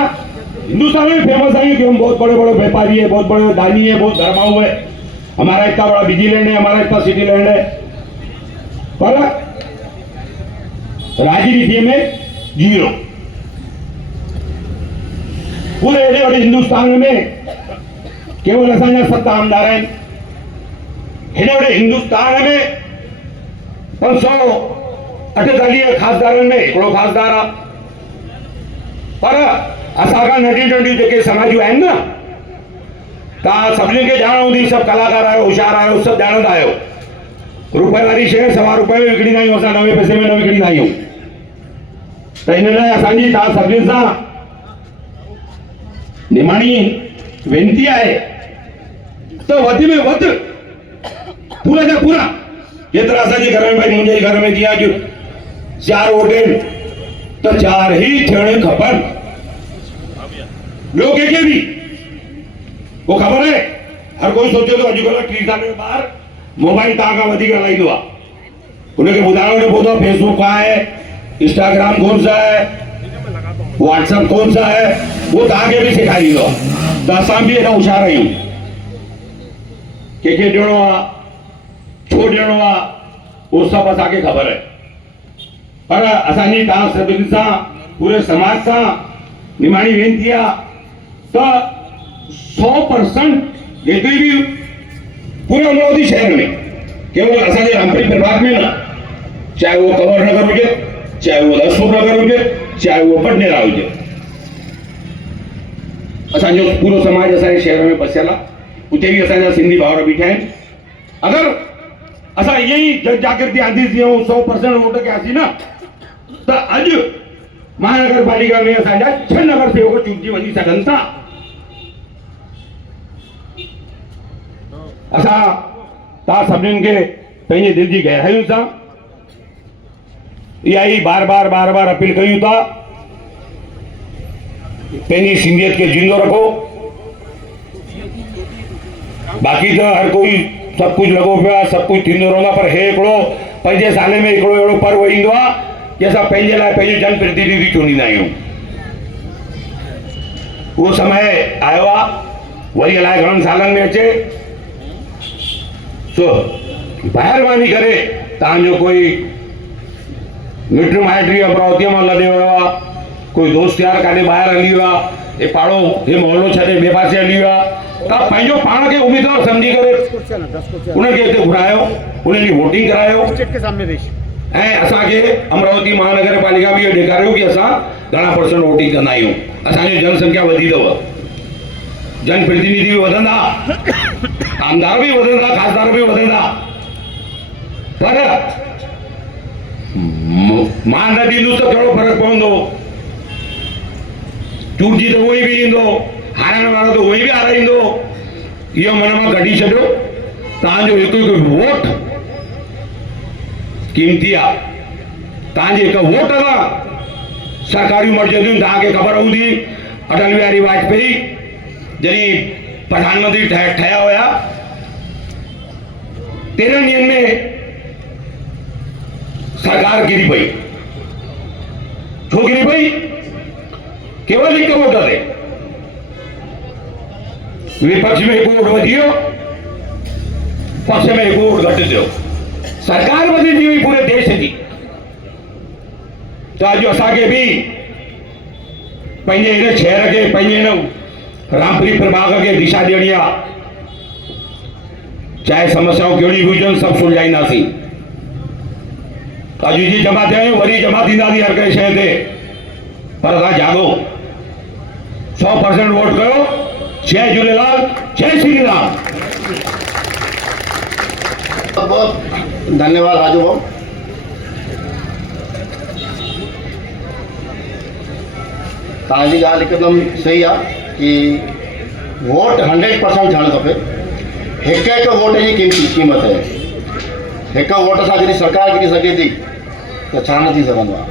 हिंदुस्तान में फेमस है कि हम बहुत बड़े बड़े व्यापारी है, बहुत बड़े दानी है, बहुत धर्माऊ है, हमारा इतना बड़ा बिजली लैंड है, हमारा इतना सिटी लैंड है। पर राजनीति में 0। पूरे एडे वॾे हिंदुस्तान में केवल असांजा 7 आमदार आहिनि। हेॾे वॾे हिंदुस्तान में 548 ख़ासदारनि में हिकिड़ो ख़ासदार आहे। पर असांखां नंढियूं नंढियूं जेके समाजियूं आहिनि न, तव्हां सभिनी खे ॼाण हूंदी, सभु कलाकार आहियो, होशियार आहियो, सभु ॼाणंदा आहियो। रुपए वारी शइ 1.25 रुपए में विकिणींदा आहियूं, असां 90 पैसे में न विकिणींदा आहियूं। त हिन लाइ असांजी तव्हां सभिनी सां निमाणी वेनती आहे त वधि में वधि पूरा जा पूरा जेतिरा असांजे घर में, भाई मुंहिंजे घर में जीअं अॼु 4 वोट आहिनि त 4 ई थियण खपनि। ॿियो कंहिंखे बि वो ख़बर है, हर कोई सोचे तो अॼुकल्ह 30 साल में ॿार मोबाइल तव्हां खां वधीक हलाईंदो आहे। उनखे ॿुधाइणो न पवंदो आहे फेसबुक कहाँ है, इंस्टाग्राम कौन सा है, व्हाट्सएप कौन सा है, वो तव्हांखे बि सेखारींदो आहे। त असां बि एॾा होशियार आहियूं, कंहिंखे ॾियणो आहे, छो ॾियणो आहे, उहो सभु असांखे ख़बर आहे। पर असांजी तव्हां सभिनी सां, पूरे समाज सां निमाणी वेनती आहे त 100% जेतिरी बि पूरे अमरावती शहर में, केवल असांजे रामपुरी प्रभाग में न, चाहे वो कंवर नगर हुजे, चाहे वो लक्ष्मण नगर हुजे, चाहे वो बडनेरा हुजे, असांजो पूरो समाज असांजे शहर में बसियल आहे। उते बि असांजा सिंधी भाउर बीठा आहिनि। अगरि असां ईअं ई जन जागृति आंदीसीं ऐं 100% वोट कयासीं न, त अॼु महानगर पालिका में असांजा 6 नगर सेवक चूंडिजी वञी सघनि था। असां तव्हां सभिनीनि खे पंहिंजे दिलि जी गहराइयुनि सां इहा ई बार बार अपील कयूं था, पंहिंजी सिंधियत खे जिंदो रखो। बाक़ी त हर कोई सभु कुझु लॻो पियो आहे, सभु कुझु थींदो रहंदो आहे, पर हे हिकिड़ो 5 साल में हिकिड़ो अहिड़ो पर्व ईंदो आहे कि असां पंहिंजे लाइ पंहिंजो जनप्रतिनिधि चूंडींदा आहियूं। उहो समय आयो आहे, वरी अलाए घणनि सालनि में अचे। सो महिरबानी करे तव्हांजो कोई मिट माइटी अमरावतीअ मां लॾे वियो आहे, कोई दोस्त यार काॾे ॿाहिरि हली वियो आहे, हे पाड़ो हे मोहल्लो छॾे ॿिए पासे हली वियो आहे, तव्हां पंहिंजो पाण खे उम्मीदवार सम्झी करे उनखे हिते घुरायो, उन्हनि जी वोटिंग करायो ऐं असांखे अमरावती महानगर पालिका बि इहो ॾेखारियो कि असां घणा % वोटिंग कंदा आहियूं। असांजी जनसंख्या वधी अथव, जनप्रतिनिधि बि वधंदा, आमदार बि वधंदा, खासदार बि वधंदा, पर मां न ॾींदुसि त कहिड़ो फ़र्क़ु पवंदो? चूंडजी त उहो ई बि ईंदो, हाराइण वारो त उहो ई बि हाराईंदो। इहो मन मां कढी छॾियो, तव्हांजो हिकु हिकु वोट कीमती आहे। तव्हांजी हिकु वोट सां सरकारियूं मर्यादियूं तव्हांखे ख़बर हूंदी। अटल बिहारी वाजपेयी जॾहिं प्रधानमंत्री ठहिया हुया 13 ॾींहंनि में सरकार गिरी पई। छो गिरी पई? केवल हिकु वोट ते। विपक्ष में हिकु वोट वधी वियो, पक्ष में हिकु वोट घटि थियो, सरकार वधी थी हुई पूरे देश जी। त अॼु असांखे बि पंहिंजे हिन शहर खे, पंहिंजे हिन रामपुरी प्रभाग खे दिशा ॾियणी आहे। चाहे समस्याऊं कहिड़ी बि हुजनि, सभु सुलझाईंदासीं। अॼु जी जमा थिया आहियूं, वरी जमा थींदासीं हर कंहिं शइ ते, पर तव्हां जाॻो, 100% वोट कयो। जय झूलेलाल, जय श्री राम। बहुत बहुत धन्यवाद राजू भाऊ। तव्हांजी ॻाल्हि हिकदमि सही आहे कि वोट 100% थियणु खपे। हिकु हिकु वोट जी क़ीमत आहे। हिकु वोट सां जॾहिं सरकार गिरी सघे थी त छा न थी सघंदो आहे।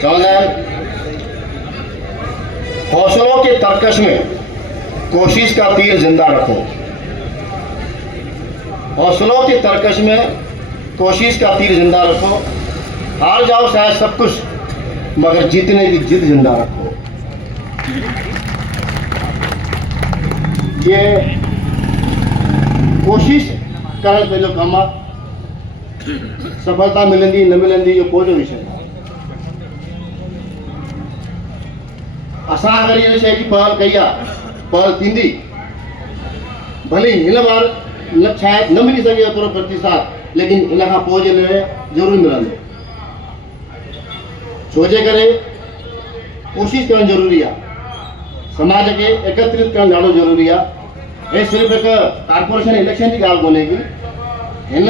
चवंदा आहिनि हौसलों के तरकश में कोशिश का तीर जिंदा रखो। हौसलों की तरकश में कोशिश का तीर जिंदा रखो। हार जाओ शायद सब कुछ, मगर जीतने की जिद जिंदा रखो। ये कोशिश करण पे जो कम आहे, सफलता मिलंदी न मिलंदी इहो पोइ जो विषय आहे। असां अगरि हिन शइ जी पहल कई आहे, पहल थींदी, भले हिन बार न शायदि न मिली सघे ओतिरो प्रतिशत, लेकिन इन खां पोइ जे लाइ ज़रूरु मिलंदो। सोचे करे कोशिश करणु ज़रूरी आहे। समाज खे एकत्रित करणु ॾाढो ज़रूरी आहे। हे सिर्फ़ु हिकु कॉर्पोरेशन इलेक्शन जी ॻाल्हि कोन्हे की हिन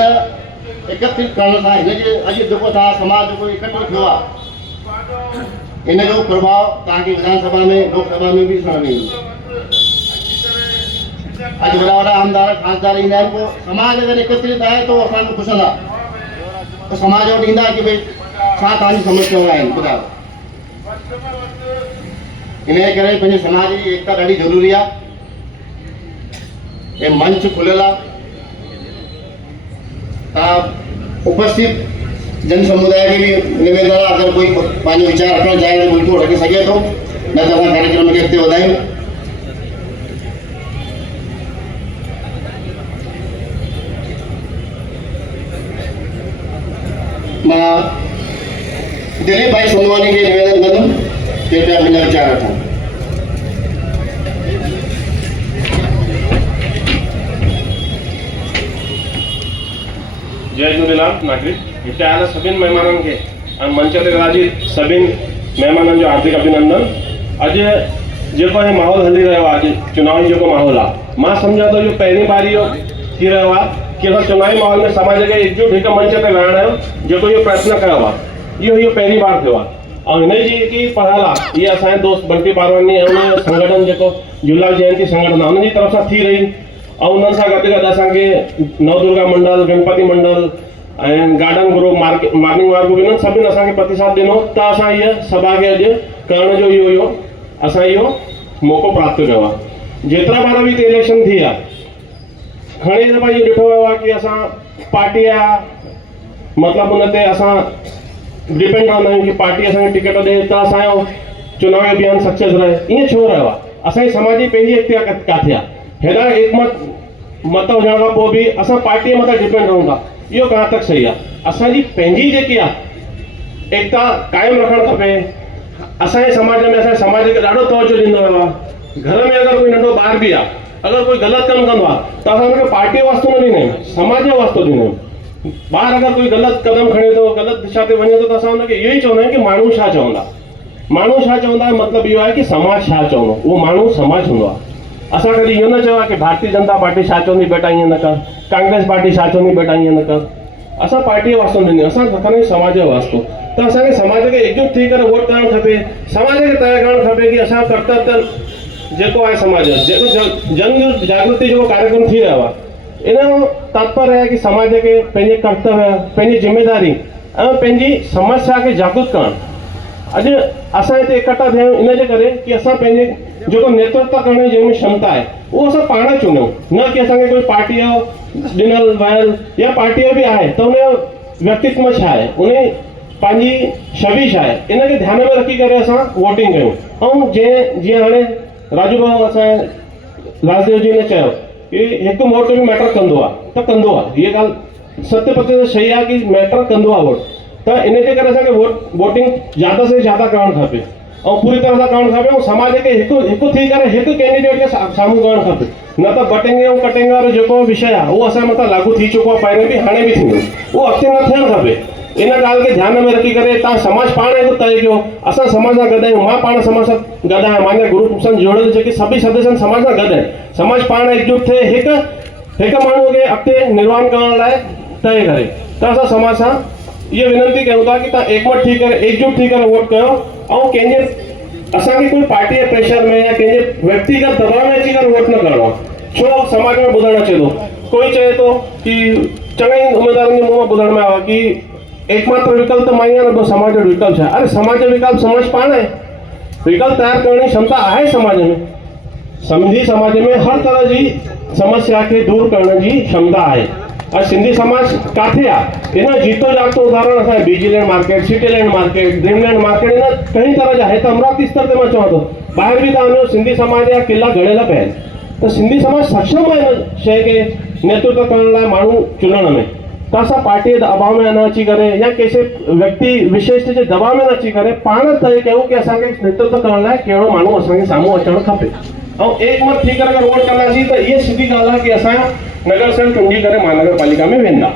एकत्रित करण सां हिनजे अॼु जेको तव्हां समाज जेको इकठो थियो आहे, इन जो प्रभाव तव्हांखे विधानसभा में, लोकसभा में बि ॾिसणु मिलंदो। अॼु वॾा वॾा आमदार खासदार ईंदा आहिनि, पोइ समाज अगरि एकत्रित आहे त असांखे पुछंदा त समाज वटि ईंदा कि भई छा तव्हांजी समस्याऊं आहिनि ॿुधायो। इन करे पंहिंजे समाज जी एकता ॾाढी ज़रूरी आहे। ये मंच खुलियल आहे। तव्हां उपस्थित जन समुदाय के भी निवेदन आहे, अगर कोई पंहिंजो वीचार रखणु चाहे तो बिल्कुलु रखी सघे थो, न त असां कार्यक्रम खे अॻिते वधायूं। मां दिलीप भाई सोनवानी खे निवेदन कंदुमि, कृपया पंहिंजा वीचार रखनि। जय झूलेलाल नागरिक। हिते आयल सभिनी महिमाननि खे ऐं मंच ते राज़ी सभिनी महिमाननि जो हार्दिक अभिनंदन। अॼु जेको हे माहौल हली रहियो आहे, अॼु चुनावी जेको माहौल आहे, मां सम्झां थो इहो पहिरीं बार इहो थी रहियो आहे कि असां चुनावी माहौल में समाज खे एकजुट हिकु मंच ते वेहारण जो जेको इहो प्रयत्न कयो आहे, इहो पहिरीं बार थियो आहे। ऐं हिन जी जेकी पहल आहे, इहा असांजे दोस्त बंटी पारवानी ऐं उन संगठन जेको झूलेलाल जयंती संगठन आहे, उनजी तरफ़ सां थी रही। ऐं उन्हनि सां गॾु गॾु असांखे नवदुर्गा मंडल, गणपति मंडल ऐं garden group, morning walk group, इन्हनि सभिनि असांखे प्रतिसाद ॾिनो त असां हीअ सभा खे अॼु करण जो इहो असां इहो मौक़ो प्राप्त कयो आहे। जेतिरा बार बि हिते इलेक्शन थी आहे, घणी दफ़ा इहो ॾिठो वियो आहे कि असां पार्टी जा मतिलबु उन ते असां डिपेंड रहंदा आहियूं कि पार्टी असांखे टिकट ॾिए त असांजो चुनावी अभियान सक्सेस रहे। ईअं छो रहियो आहे? असांजी समाज जी पंहिंजी इख्तियार किथे आहे? हेॾा एकमत मत हुजण खां पोइ बि असां पार्टीअ मथां डिपेंड रहूं था, इहो कहाँ तक सही आहे? असांजी पंहिंजी जेकी आहे एकता कायम रखणु खपे। असांजे समाज में असांजे समाज खे ॾाढो तवजो ॾींदो वियो आहे। घर में अगरि कोई नंढो ॿार बि आहे, अगरि कोई ग़लति कमु कंदो आहे त असां हुनखे पार्टीअ वास्तो न ॾींदा आहियूं, समाज जे वास्तो ॾींदा आहियूं। ॿार अगरि कोई ग़लति क़दम खणे थो, ग़लति दिशा ते वञे थो, त असां हुनखे इहो ई चवंदा आहियूं कि माण्हू छा चवंदा। माण्हू छा चवंदा मतिलबु इहो आहे कि समाज छा चवंदो, उहो माण्हू समाज हूंदो आहे। असां कॾहिं इहो न चयो आहे कि भारतीय जनता पार्टी छा चवंदी बेटा ईअं न कर, कांग्रेस पार्टी छा चवंदी बेटा ईअं न कर। असां पार्टीअ वास्तो न ॾींदा, असां रखंदा आहियूं समाज जो वास्तो। त असांखे समाज खे एकजुट थी करे वोट करणु खपे। समाज खे तय करणु खपे कि असां कर्तव्य जेको आहे समाज जेको जन जागृति जो कार्यक्रम थी रहियो आहे, इन जो तात्पर्य आहे कि समाज खे पंहिंजे कर्तव्य, पंहिंजी जिम्मेदारी ऐं पंहिंजी समस्या खे जागृत करणु। अॼु असां हिते इकट्ठा थिया आहियूं इन जे करे कि असां पंहिंजे जेको नेतृत्व करण जी जंहिंमें क्षमता आहे उहो असां पाण चुनियूं, न कि असांखे कोई पार्टी जो ॾिनल वयल या पार्टीअ बि आहे त उनजो व्यक्तित्व छा आहे, उन पंहिंजी छवि छा आहे, इनखे ध्यान में रखी करे असां वोटिंग कयूं। ऐं जीअं हाणे राजू भाऊ असांजे राजदेव जी ने चयो कि हिकु वोट बि मैटर कंदो आहे, त कंदो आहे। हीअ ॻाल्हि 100% सही आहे कि मैटर कंदो आहे वोट। त इन जे करे असांखे वोटिंग ज़्यादा से ज़्यादा करणु खपे ऐं पूरी तरह सां करणु खपे। ऐं समाज खे हिकु थी करे हिकु कैंडिडेट खे साम्हूं करणु खपे, न त बटेंगे ऐं कटेंगे वारो जेको विषय आहे उहो असां मथां लागू थी चुको आहे, पहिरें बि हाणे बि थींदो, उहो अॻिते न थियणु खपे। इन ॻाल्हि खे ध्यान में रखी करे तव्हां समाज पाण हिकु तय कयो। असां समाज सां गॾु आहियूं, मां पाण समाज सां गॾु आहियां, मुंहिंजे ग्रुप सां जुड़ियल जेके सभई सदस्य समाज सां गॾु आहिनि। समाज पाण एकजुट थिए, हिकु माण्हूअ खे अॻिते निर्वाहन करण लाइ तय करे। त असां समाज सां इहा विनंती कयूं था कि तव्हां एकजुट थी करे वोट कयो। ऐं कंहिंजे असांखे कोई पार्टीअ जे प्रेशर में या कंहिंजे व्यक्तिगत दबाव में अची करे वोट न करणो आहे। छो समाज में ॿुधणु अचे थो, कोई चए थो कि चङनि उम्मीदवारनि जे मुंहं मां ॿुधण में आयो कि एकमात्र विकल्प त मां ईअं न, समाज जो विकल्प छा? अरे समाज जो विकल्प समाज पाण आहे। विकल्प तयारु करण जी क्षमता आहे समाज में। सिंधी समाज में हर तरह जी समस्या खे दूर करण जी क्षमता आहे। और सिंधी समाज किथे आहे, इन जीतो जागतो उदाहरण असांजे BG land market, city land market, dream land market, इन कई तरह जा आहे। त अमरावती स्तर ते मां चवां थो, ॿाहिरि बि तव्हां वञो सिंधी समाज जा किला घड़ियल पिया आहिनि। त सिंधी समाज सक्षम आहे इन शइ खे नेतृत्व करण लाइ माण्हू चुनण में। त असां पार्टीअ जे दबाव में न अची करे या कंहिं व्यक्ति विशेष जे दबाव में न अची करे पाण तय कयूं कि असांखे नेतृत्व करण लाइ कहिड़ो माण्हू असांखे साम्हूं अचणु खपे। ऐं एकमत थी करे अगरि वोट कंदासीं त इहा सिधी ॻाल्हि आहे कि असां नगर सेवक चूंडी करे महानगर पालिका में वेंदा।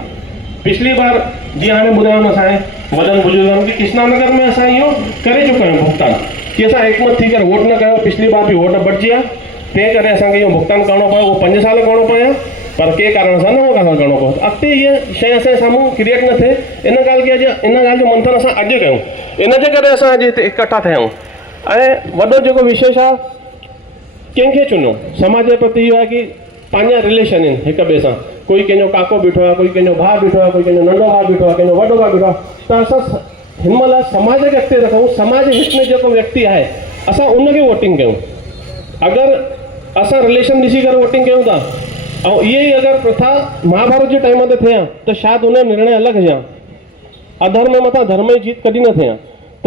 पिछली बार जीअं हाणे ॿुधायो असांजे वॾनि बुजुर्गनि कि कृष्णा नगर में असां इहो करे चुका आहियूं भुगतान, कि असां एकमत थी करे वोट न कयो। पिछली बार बि वोट बचिजी विया, तंहिं करे असांखे इहो भुगतान करणो पियो। उहो 5 साल करणो पियो, पर कंहिं कारण सां न उहो करणो पियो। अॻिते इहा शइ असांजे साम्हूं क्रिएट न थिए, इन ॻाल्हि जो मंथन असां अॼु कयूं। इन जे करे असां अॼु हिते इकट्ठा थिया आहियूं। ऐं वॾो जेको विशेष आहे, कंहिंखे चुनियो, समाज जे प्रति इहो आहे कि पंहिंजा रिलेशन आहिनि हिक ॿिए सां। कोई कंहिंजो काको बीठो आहे, कोई कंहिंजो भाउ बीठो आहे, कोई कंहिंजो नंढो भाउ बीठो आहे, कंहिंजो वॾो भाउ बीठो आहे। त असां हिन महिल समाज खे अॻिते रखूं, समाज जे हित में जेको व्यक्ति आहे असां उनखे वोटिंग कयूं। अगरि असां रिलेशन ॾिसी करे वोटिंग कयूं था ऐं इहे ई अगरि प्रथा महाभारत जे टाइम ते थिया त शायदि उन निर्णय अलॻि हुजा। अधर्म मथां धर्म जी जीत कॾहिं न थिया। त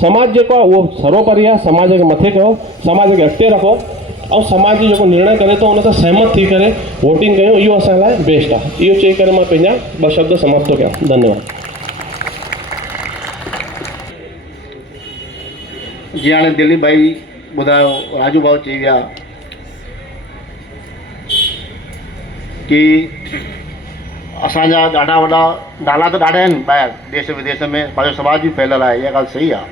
समाज जेको आहे उहो सर्वोपरि आहे। समाज खे मथे कयो, समाज खे अॻिते रखो ऐं समाज जो जेको निर्णय करे थो उन सां सहमत थी करे वोटिंग कयूं। इहो असां लाइ बेस्ट आहे। इहो चई करे मां पंहिंजा 2 शब्द समाप्त थो कयां। धन्यवाद। जीअं हाणे दिलीप भाई ॿुधायो, राजू भाऊ चई विया कि असांजा ॾाढा वॾा नाला त ॾाढा आहिनि ॿाहिरि देश विदेश में, पंहिंजो समाज बि फैलियल आहे, इहा ॻाल्हि सही आहे।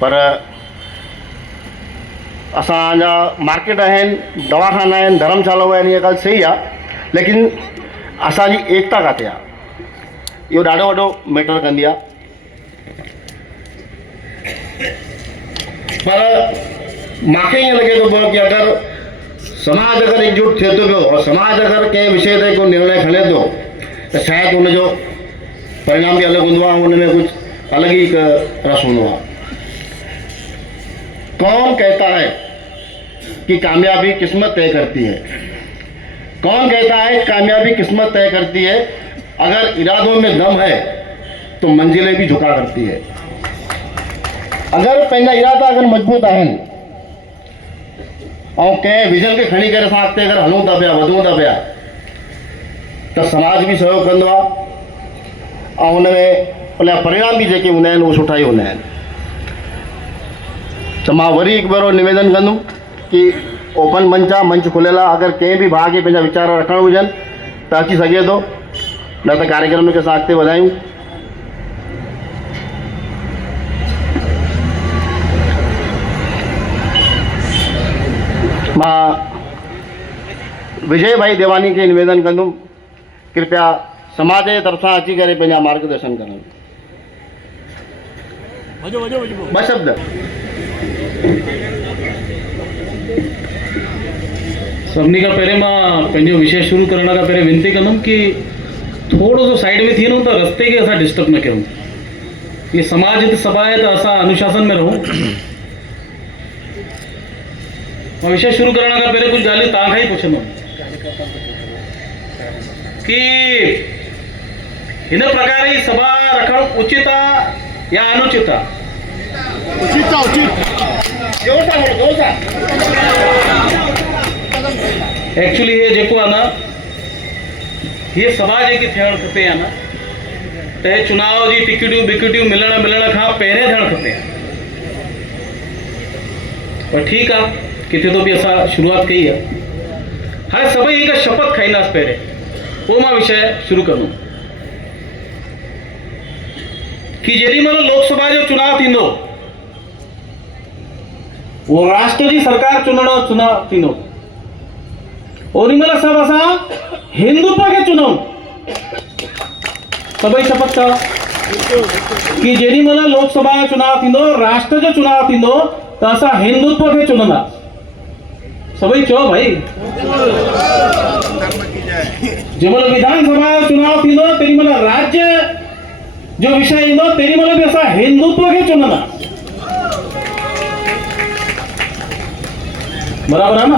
पर असांजा मार्केट आहिनि, दवाखाना आहिनि, धर्मशालाऊं आहिनि, इहा ॻाल्हि सही आहे। लेकिन असांजी एकता किथे आहे, इहो ॾाढो वॾो मैटर कंदी आहे। पर मूंखे ईअं लॻे थो पियो कि अगरि समाज अगरि एकजुट थिए थो पियो और समाज अगरि कंहिं विषय ते को निर्णय खणे थो त शायदि हुनजो परिणाम बि अलॻि हूंदो आहे, हुन में कुझु अलॻि ई रस हूंदो आहे। कौन कहता है कि कामयाबी किस्मत तय करती है? कौन कहता है कामयाबी किस्मत तय करती है? अगर इरादों में दम है तो मंजिलें भी झुका करती है। अगर पंहिंजा इरादा अगरि मज़बूत आहिनि ऐं कंहिं विज़न खे खणी करे असां अॻिते अगरि हलूं था पिया, वधूं था पिया, त समाज बि सहयोग कंदो आहे ऐं हुन में उनजा परिणाम बि जेके हूंदा आहिनि उहे सुठा ई हूंदा आहिनि। त मां वरी हिकु भेरो निवेदन कंदुमि कि ओपन मंच आहे, मंच खुलियल आहे, अगरि कंहिं बि भाउ खे पंहिंजा वीचार रखणु हुजनि त अची सघे थो, न त कार्यक्रम खे असां अॻिते वधायूं। मां विजय भाई देवानी खे निवेदन कंदुमि कृपया समाज जे तरफ़ां अची करे पंहिंजा मार्गदर्शन करणु। ॿ शब्द। सभिनी खां पहिरें मां पंहिंजो विषय शुरू करण खां पहिरें विनती कंदुमि कि थोरो सो साइड में थी वञूं त रस्ते खे असां डिस्टर्ब न कयूं। ये समाज हिते सभा आहे त असां अनुशासन में रहूं। मां विषय शुरू करण खां पहिरें कुझु ॻाल्हियूं तव्हां खां ई पुछंदुमि कि हिन प्रकार जी सभा रखणु उचित आहे या अनुचित आहे? एक्चुअली ये जेको आहे न, ये सभा जेकी थियणु खपे आहे न, त चुनाव जी टिकटियूं बिकटियूं मिलण खां पहिरें थियणु खपे। पर ठीकु आहे, किथे तो बि असां शुरूआत कई आहे। हाणे सभई हिकु शपथ खाईंदासीं पहिरें, पोइ मां विषय शुरू कंदुमि कि जेॾी महिल लोकसभा जो चुनाव थींदो, वो राष्ट्र जी सरकार चुनाव थींदो, ओॾी महिल सभु असां हिंदुत्व खे चुनूं। सभई शपथ कयो कि जेॾी महिल लोकसभा जो चुनाव थींदो, राष्ट्र जो चुनाव थींदो, त असां हिंदुत्व खे चुनंदा। सभई चओ भाई। जंहिंमहिल विधानसभा जो चुनाव थींदो, तेॾी महिल राज्य जो विषय ईंदो, तेॾी महिल बि असां हिंदुत्व खे चुनंदा। बराबरि आहे न?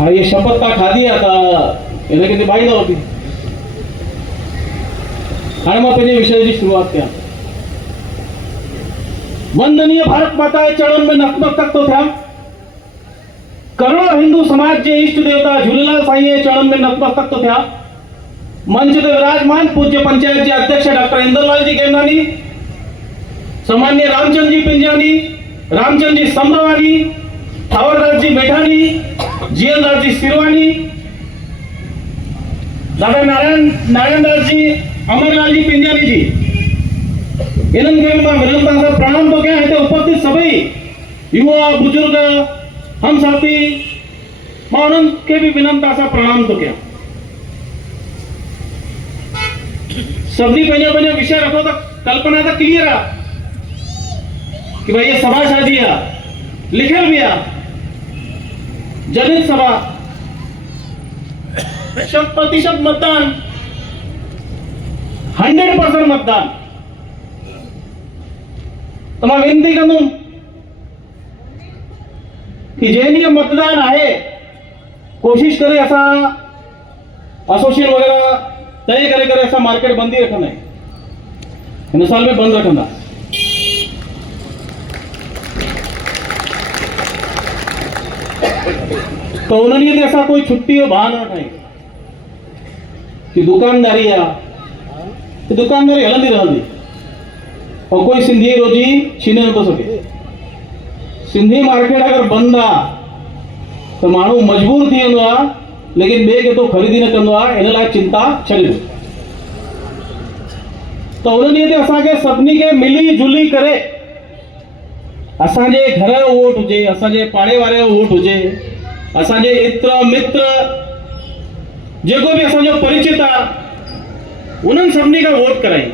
हाँ, ये शपथ का खाधी आहे त हिनखे निभाईंदा होती। हाणे मां पंहिंजे विषय जी शुरूआत कयां। वंदनीय भारत माता जे चरणनि में नतमस्तक थो थियां। करोड़ों हिंदू समाज जे इष्ट देवता झूलेलाल साईं जे चरणनि में नतमस्तक थो थियां। मंच ते विराजमान पूज्य पंचायत जे अध्यक्ष डॉक्टर इंदरलाल जी गेमनानी, सामान्य रामचंद जी पिंजानी, रामचंद जी संभवानी, ठावरदास जी मेठानी, जीएलदास जी सिरवानी, दादा नारायणदास जी, अमरलाल जी पिंजानी जी, इन्हनि खे मां विनम्रता सां प्रणाम थो कयां। हिते उपस्थित सभई युवा बुजुर्ग हम साथी, मां उन्हनि खे बि विनम्रता सां प्रणाम थो कयां। सभिनी पंहिंजो विषय रखो त कल्पना त क्लियर आहे कि भाई ये सभा शादी आहे, लिखियल बि आहे जनहित सभा, 100% मतदान, 100% मतदान। तो मां विनती कंदुमि कि जंहिं ॾींहुं मतदान आहे, कोशिश करे असां एसोसिएशन वग़ैरह तय करे असां मार्केट बंदी रखंदा आहियूं। हिन साल में बंदि रखंदा। तो उन ॾींहं ते असां कोई छुट्टी जो बहानो न ठाहियूं कि दुकानदारी आहे, दुकानदारी हलंदी रहंदी और कोई सिंधी रोजी छीने नथो सघे। सिंधी मार्केट अगर बंदि आहे त माण्हू मजबूर थी वेंदो आहे, लेकिन ॿिए किथां ख़रीदी न कंदो आहे। इन लाइ चिंता छॾे ॾियो। त उन ॾींहं ते असांखे सभिनी खे मिली जुली करे, असांजे घर जो वोट हुजे, असांजे पाड़े वारे जो वोट हुजे, असांजे इत्र मित्र जेको बि असांजो परिचित आहे, उन्हनि सभिनी खां वोट करायूं।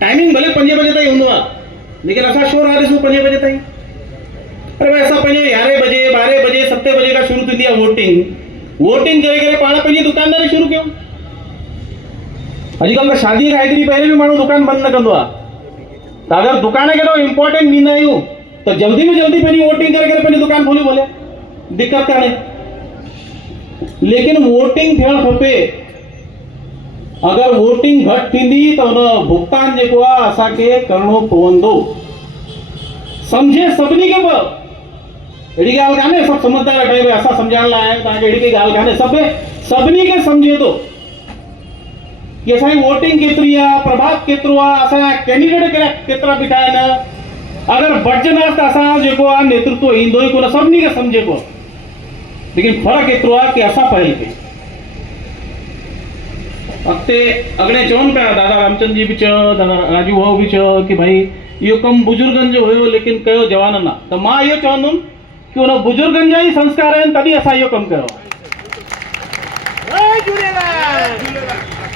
टाइमिंग भले 5 बजे ताईं हूंदो आहे, लेकिन असां छो राह ॾिसूं 5 बजे ताईं? अरे भाई असां पंहिंजे 11 बजे 12 बजे 7 बजे खां शुरू थींदी आहे वोटिंग करे पाण पंहिंजी दुकानदारी शुरू कयूं। अॼुकल्ह त शादी खां हेतिरी पहिरीं बि माण्हू दुकान बंदि न कंदो आहे। त अगरि दुकान खे एॾो इम्पोर्टेंट ॾींदा आहियूं त जल्दी में जल्दी पंहिंजी वोटिंग करे पंहिंजी दुकान खोली भले, दिक़त कान्हे। लेकिन वोटिंग थियणु खपे। अगरि वोटिंग घटि थींदी त उन भुगतान जेको आहे असांखे करिणो पवंदो। सम्झे सभिनी खे पियो, अहिड़ी ॻाल्हि कान्हे सभु सम्झदार ठहे भई असां सम्झाइण लाइ आया आहियूं, तव्हांखे अहिड़ी कोई ॻाल्हि कान्हे। सभिनी खे सम्झे थो कि असांजी वोटिंग केतिरी आहे, प्रभाव केतिरो आहे, असांजा कैंडिडेट केतिरा बीठा आहिनि। अगरि बचजंदासीं त असां जेको आहे नेतृत्व ईंदो ई कोन, सभिनी खे सम्झे कोन। लेकिन फ़र्क़ु एतिरो आहे कि असां पहल कई। अॻिते अॻिते चवनि पिया, दादा रामचंद जी बि चयो, दादा राजू भाऊ बि चयो कि भाई इहो कमु बुजुर्गनि जो हुयो लेकिन कयो जवाननि आहे। त मां इहो चवंदुमि कि उन बुजुर्गनि जा ई संस्कार आहिनि तॾहिं असां इहो कमु कयो आहे,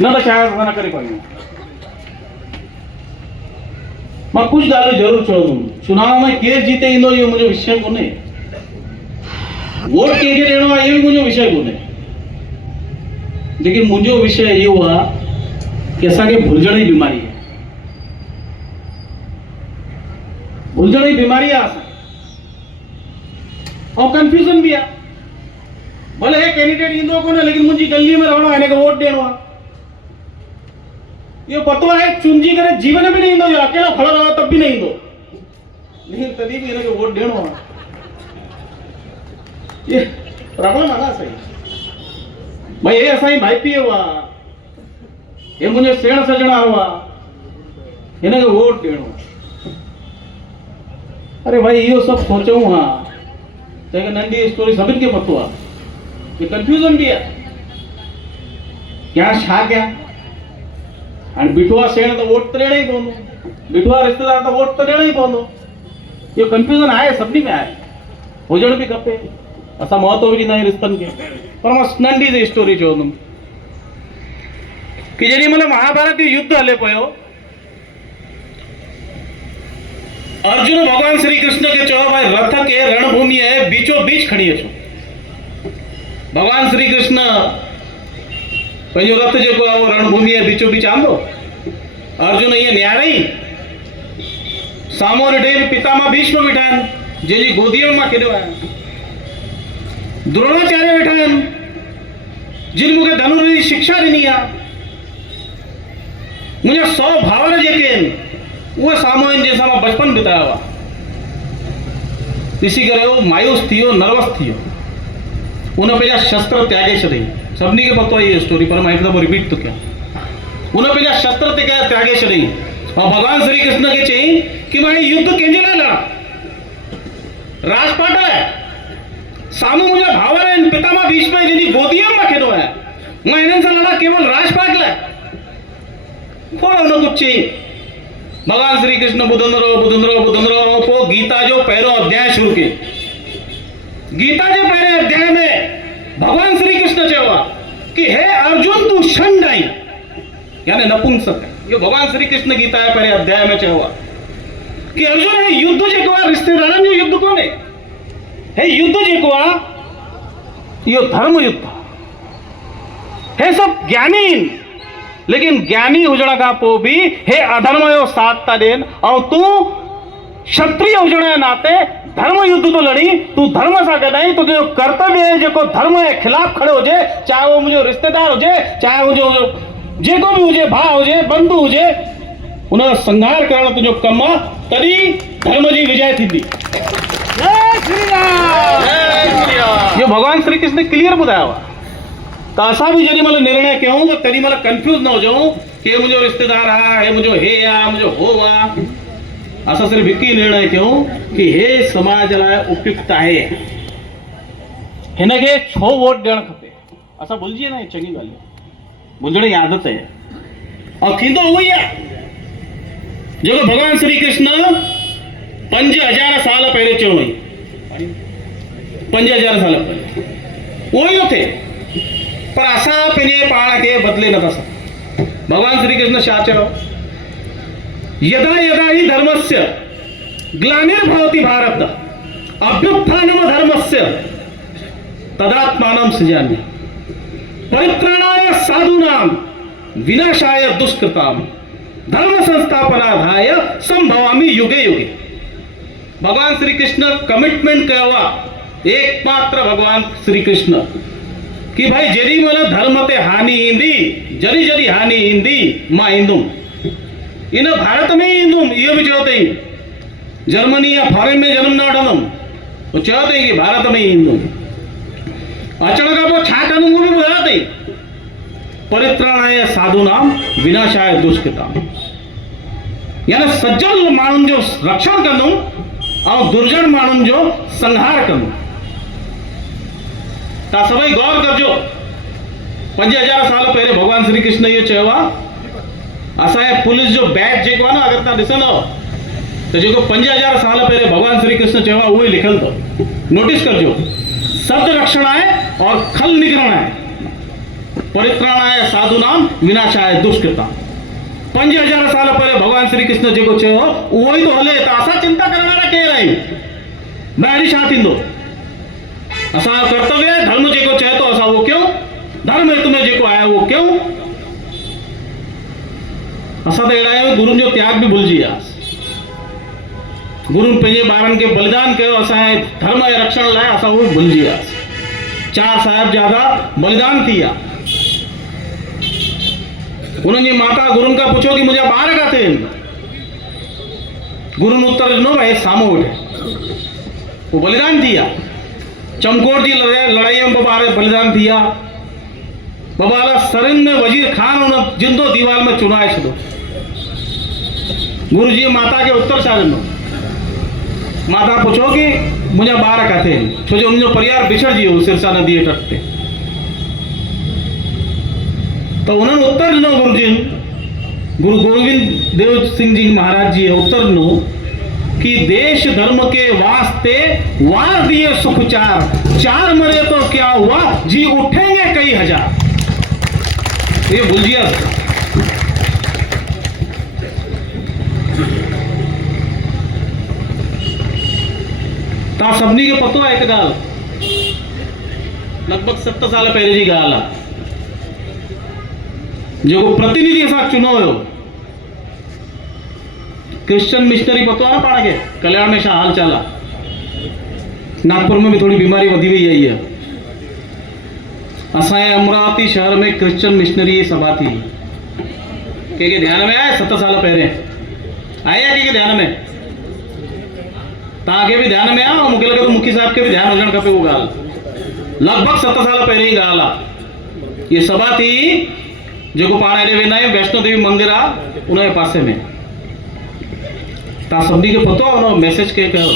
न त शायदि असां न करे पायूं। मां कुझु ॻाल्हियूं ज़रूरु चवंदुमि। चुनाव में केरु जीते ईंदो इहो मुंहिंजो विषय कोन्हे, वोट कंहिंखे ॾियणो आहे इहो बि मुंहिंजो विषय कोन्हे। लेकिन मुंहिंजो विषय इहो आहे कि असांखे भुलिजण जी बीमारी आहे, भुलिजण जी बीमारी आहे असां, ऐं कंफ्यूजन बि आहे। भले हे कैंडिडेट ईंदो कोन्हे लेकिन मुंहिंजी गलीअ में रहणो आहे, हिनखे वोट ॾियणो आहे। इहो पतो आहे चुनिजी करे जीवन में न ईंदो, इहो अकेलो खड़ो रहो तब बि न ईंदो, लेकिन तॾहिं बि हिनखे वोट ॾियणो आहे। ये प्रॉब्लम आहे न सही भाई, हे असांजी भाई पीउ आहे, हे मुंहिंजो सेण सजण वारो आहे, हिनखे वोट ॾियणो आहे। अरे भाई इहो सभु सोचूं हा त हिकु नंढी स्टोरी सभिनि खे पतो आहे, कि कंफ्यूजन बि आहे कि हाणे छा कयां। हाणे बीठो आहे सेण त वोट त ॾियणो ई पवंदो, बीठो आहे रिश्तेदार त वोट त ॾियणो ई पवंदो। इहो कंफ्यूजन आहे, सभिनी में आहे, हुजण बि खपे। असां महत्व बि ॾींदा आहियूं रिश्तनि खे। पर मां नंढी सी स्टोरी चवंदुमि कि जेॾी महिल महाभारत जो युद्ध हले पियो, अर्जुन भगवान श्री कृष्ण खे चयो भाई रथ खे रणभूमि आहे बीचो बीच खणी अचो। भगवान श्री कृष्ण पंहिंजो रथ जेको आहे उहो रणभूमि आहे बीचो बीच आंदो। अर्जुन ईअं निहारई, साम्हूं ॾिठई पितामह भीष्म वेठा आहिनि, जंहिंजी गोदीअ में मां केॾो आहियां। द्रोणाचार्य वेठा आहिनि, जिन मूंखे धनुर्विद्या जी शिक्षा ॾिनी आहे। मुंहिंजा 100 भाउर जेके आहिनि उहे साम्हूं आहिनि, जंहिंसां मां बचपन बितायो आहे। ॾिसी करे उहो मायूस थी वियो, नर्वस थी वियो, उन पंहिंजा शस्त्र त्यागे छॾई। सभिनी खे पतो आहे इहा स्टोरी, पर मां हिकु दफ़ो रिपीट थो कयां। उन पंहिंजा शस्त्र त्यागे छॾई ऐं भगवान श्री कृष्ण खे चयईं कि मां युद्ध कंहिंजे लाइ लड़ां, राजपाट लाइ। साम्हूं मुंहिंजा भाउर आहिनि, पितामह भीष्म जंहिंजी गोदीअ में मां केॾो आहियां, मां हिननि सां लड़ां केवल राजपाट लाइ। थोरो हुन कुझु चयईं। भगवान श्री कृष्ण ॿुधंदो रहो। पोइ गीता जो पहिरियों अध्याय शुरू कई। गीता जे पहिरें अध्याय में भगवान श्री कृष्ण चयो आहे कि हे अर्जुन तूं षंड आहीं, यानी नपुंसक। इहो भगवान श्री कृष्ण गीता जे पहिरें अध्याय में चयो आहे कि अर्जुन हे युद्ध जेको आहे रिश्तेदारनि जो युद्ध कोन्हे, हे युद्ध जेको आहे इहो धर्म युद्ध आहे। हे सभु ज्ञानी आहिनि, लेकिन ज्ञानी हुजण खां पोइ बि हे अधर्म जो साथ था ॾियनि, ऐं तूं क्षत्रिय हुजण जे नाते धर्म युद्ध तो लड़ी, तूं धर्म सां गॾु आहीं। तुंहिंजो कर्तव्य आहे जेको धर्म जे ख़िलाफ़ खड़ो हुजे, चाहे उहो मुंहिंजो रिश्तेदार हुजे, चाहे मुंहिंजो जेको बि हुजे, भाउ हुजे, बंधु हुजे, उनजो संहार करणु तुंहिंजो कमु आहे, तॾहिं धर्म जी विजय थींदी। इहो भगवान श्री कृष्ण क्लियर ॿुधायो आहे। त असां बि जेॾी महिल निर्णय कयूं त तेॾी महिल कंफ्यूज न हुजऊं कि हे मुंहिंजो रिश्तेदार आहे, हे मुंहिंजो हे आहे, मुंहिंजो हो आहे। असां सिर्फ़ु हिकु ई निर्णय कयूं कि हे समाज लाइ उपयुक्त आहे, हिनखे छो वोट ॾियणु खपे। असां भुलिजी वेंदा आहियूं चङी ॻाल्हियूं, भुलिजण जी आदत आहे, ऐं थींदो उहो ई आहे जेको भगवान श्री कृष्ण 5000 साल पहिरियों चयो हुई। 5000 साल पहिरियों उहो ई थो थिए, पर असां पंहिंजे पाण खे बदिले नथा सघूं। भगवान श्री कृष्ण छा चयो? यदा यदा हि धर्मस्य ग्लानिर्भवति भारत अभ्युत्थानम धर्मस्य तदात्मानं सृजामि परित्राणाय साधूनां विनाशाय दुष्कृतां धर्म संस्थापनार्थाय संभवामि युगे युगे। भगवान श्री कृष्ण कमिटमेंट कयो आहे, एकमात्र भगवान श्री कृष्ण, कि भाई जेॾी महिल धर्म ते हानि ईंदी, जॾहिं जॾहिं हानि ईंदी, मां ईंदुमि। इन भारत में ई ईंदुमि, इहो बि चयो अथई। जर्मनी या फॉरेन में जनम न वठंदुमि, पोइ चयो अथई कि भारत में ई ईंदुमि। अचण खां पोइ छा कंदुमि उहो बि ॿुधायो अथई। परित्राणाय साधूनाम विनाशाय दुष्कृताम। यानी सज्जन माण्हुनि जो रक्षण कंदो और दुर्जन माण्हुनि जो संहार कंदो। तव्हां सभई गौर कजो, 5000 साल पहले भगवान श्री कृष्ण ये चयो आहे असांजे पुलिस जो बैच जेको आहे न, अगर तव्हां ॾिसंदव त जेको 5000 साल पहले भगवान श्री कृष्ण चयो आहे उहो ई लिखियलु अथव। नोटिस कजो, शब्द रक्षण आहे और खल निकरण आहे। परित्राणाय साधूनाम विनाशाय दुष्कृताम। 5000 साल पहले भगवान श्री कृष्ण जेको चयो उहो ई थो हले। त असां चिंता करण वारा केरु आहियूं? ॿाहिरि छा थींदो? असांजो कर्तव्य आहे धर्म जेको चए थो असां उहो कयूं, धर्म हित में जेको आहे उहो कयूं। असां त अहिड़ा आहियूं गुरुनि जो त्याग बि भुलिजी वियासीं। गुरुनि पंहिंजे ॿारनि खे बलिदान कयो असांजे धर्म जे रक्षण लाइ, असां उहो भुलिजी वियासीं। 4 साहिबजादा बलिदान थी विया। उन्हनि जी माता गुरुनि खां पुछो कि मुंहिंजा ॿार किथे आहिनि? गुरुनि उत्तर ॾिनो भाई साम्हूं वेठे। वो बलिदान थी विया। चमकोर जी लड़ाईअ में ॿार बलिदान थी विया। बबाला सरिन में वजीर खान उन जिंदो दीवार में चुनाए छॾियो। गुरु जी माता खे उत्तर छा ॾिनो? माता पुछो कि मुंहिंजा ॿार किथे आहिनि, छो जो उनजो परिवार बिछड़जी वियो सिरसा नदी जे तट ते। तो उन्होंने उत्तर ॾिनो गुरु गोविंद देव सिंह जी महाराज जी उत्तर ॾिनो कि देश धर्म के वास्ते वार दिए सुख चार मरे तो क्या हुआ, जी उठेंगे कई हजार। ये भूलिए। तव्हां सभिनी खे पतो आहे हिकु ॻाल्हि, लगभग 7 साल पहले जी ॻाल्हि आहे। जेको प्रतिनिधि असां चुनो हुयो, क्रिश्चियन मिशनरी, पतो आहे न पाण खे कल्याण में छा हाल चाल आहे। नागपुर में भी थोड़ी बीमारी वधी वई आई है। असांजे अमरावती शहर में क्रिश्चियन मिशनरी सभा थी। कंहिंखे ध्यान में आहे? 7 साल पहिरें आहे या कंहिंखे ध्यान में? तव्हांखे बि ध्यान में आहे ऐं मूंखे लॻे थो मुखी साहिब खे बि ध्यानु हुजणु खपे। उहा ॻाल्हि लगभग 7 साल पहिरें जी ॻाल्हि आहे। इहा सभा थी जेको पाण हेॾे वेंदा आहियूं, वैष्णो देवी मंदिर आहे उन जे पासे में। तव्हां सभिनी खे पतो आहे हुन मैसेज कंहिं कयो?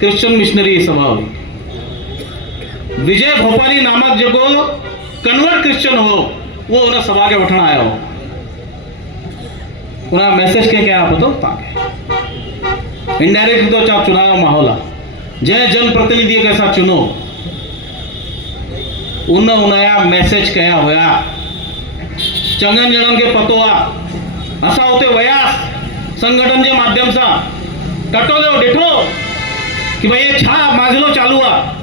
क्रिश्चियन मिशनरी सभा हुई। विजय भोपाली नामक जेको कन्वर्ट क्रिश्चियन हो वो उन सभा के वठण आयो हो। उन मैसेज कंहिं कया पतो तव्हांखे? इनडायरेक्ट तो चुनाव जो माहौल आहे। जंहिं जन प्रतिनिधि खे असां चुनो उनजा मैसेज कया हुया। चङनि ॼणनि खे पतो आहे। असां उते वियासीं संगठन के माध्यम से, टटोलियो ॾिठो कि भाई छा माजिलो चालू आहे।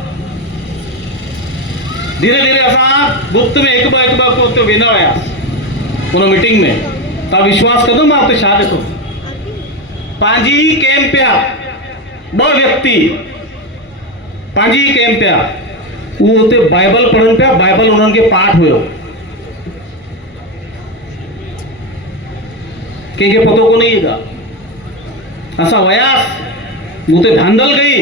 धीरे धीरे असां गुप्त में हिकु ॿ उते वेंदा वियासीं उन मीटिंग में। तव्हां विश्वास कंदो मां उते छा ॾिठो? पंहिंजी कैंप पिया 2 व्यक्ति पंहिंजी कैंप पिया, वो उते बाइबल पढ़नि पिया। बाइबल उन्हनि खे पाठ हुयो। कंहिंखे पतो कोन्हे इहा ॻाल्हि। असां वियासीं, उते धांधल कई।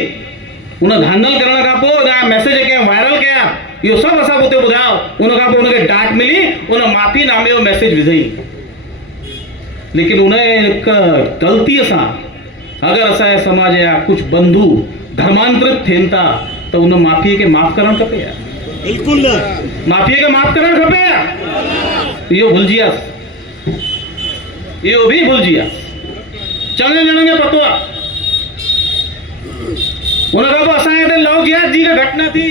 उन धांधल करण खां पोइ उनजा मैसेज कंहिं वायरल कया। इहो सभु असां उते ॿुधायो। उन खां पोइ उनखे डांट मिली, उन माफ़ी नामे जो मैसेज विधई। लेकिन उन हिकु ग़लतीअ सां अगरि असांजे समाज जा कुझु बंधु धर्मांतरित थियनि था त उन माफ़ीअ खे माफ़ करणु खपे। बिल्कुलु माफ़ीअ खे माफ़ करणु खपे। इहो भुलिजी वियासीं। इहो भी भुलिजी वियासीं। चङनि ॼणनि खे पतो आहे। उन खां पोइ असांजे हिते लव जिहाद जी घटना थी।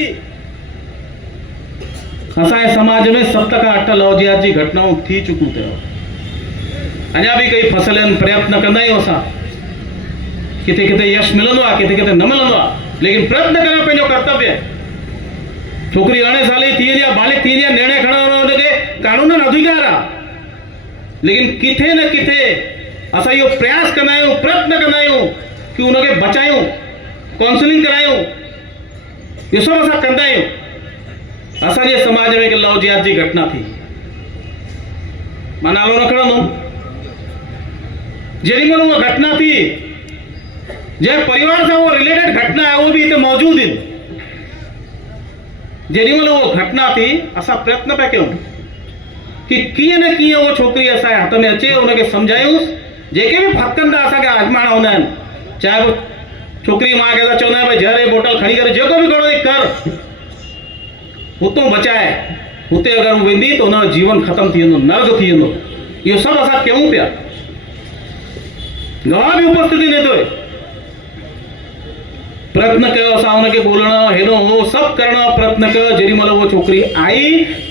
असांजे समाज में 7 खां 8 लव जिहाद जी घटनाऊं थी चुकियूं अथव। अञा भी कई फसल आहिनि, प्रयत्न कंदा आहियूं असां। किथे किथे यश मिलंदो आहे, किथे किथे न मिलंदो आहे, लेकिन प्रयत्न करणु पंहिंजो कर्तव्य आहे। छोकिरी 18 साल जी थी वेंदी आहे, बालिग थी वेंदी आहे, निर्णय खणणु हुनखे कानूनन अधिकार आहे। लेकिन किथे न किथे असां इहो प्रयास कंदा आहियूं, प्रयत्न कंदा आहियूं कि उनखे बचायूं, काउंसलिंग करायूं। इहो सभु असां कंदा आहियूं। असांजे समाज में हिकु लव जिहाद जी घटना थी। मां नालो न खणंदुमि। जेॾीमहिल उहा घटना थी, जंहिं परिवार सां उहा रिलेटेड घटना आहे उहो बि हिते मौजूदु आहिनि। जेॾीमहिल उहा घटना थी, असां प्रयत्न पिया कयूं कि कीअं न कीअं उहो छोकिरी असांजे हथ में अचे, उनखे सम्झायूंसि। जेके बि फतकंदा असांखे आज़माइणा हूंदा आहिनि, चाहे वो छोकिरी मां खे चवंदा आहिनि भई जहर जी बोतल खणी करे जेको बि करिणो कर, हुतो बचाए। हुते अगरि हू वेंदी त हुनजो जीवन ख़तमु थी वेंदो, नर्क थी वेंदो। इहो सभु असां कयूं पिया, गवाह बि उपस्थिति न थो। प्रयत्न कयो असां हुनखे ॻोल्हण, हेॾो हो सभु करण जो प्रयत्न कयो। जेॾी महिल उहा छोकिरी आई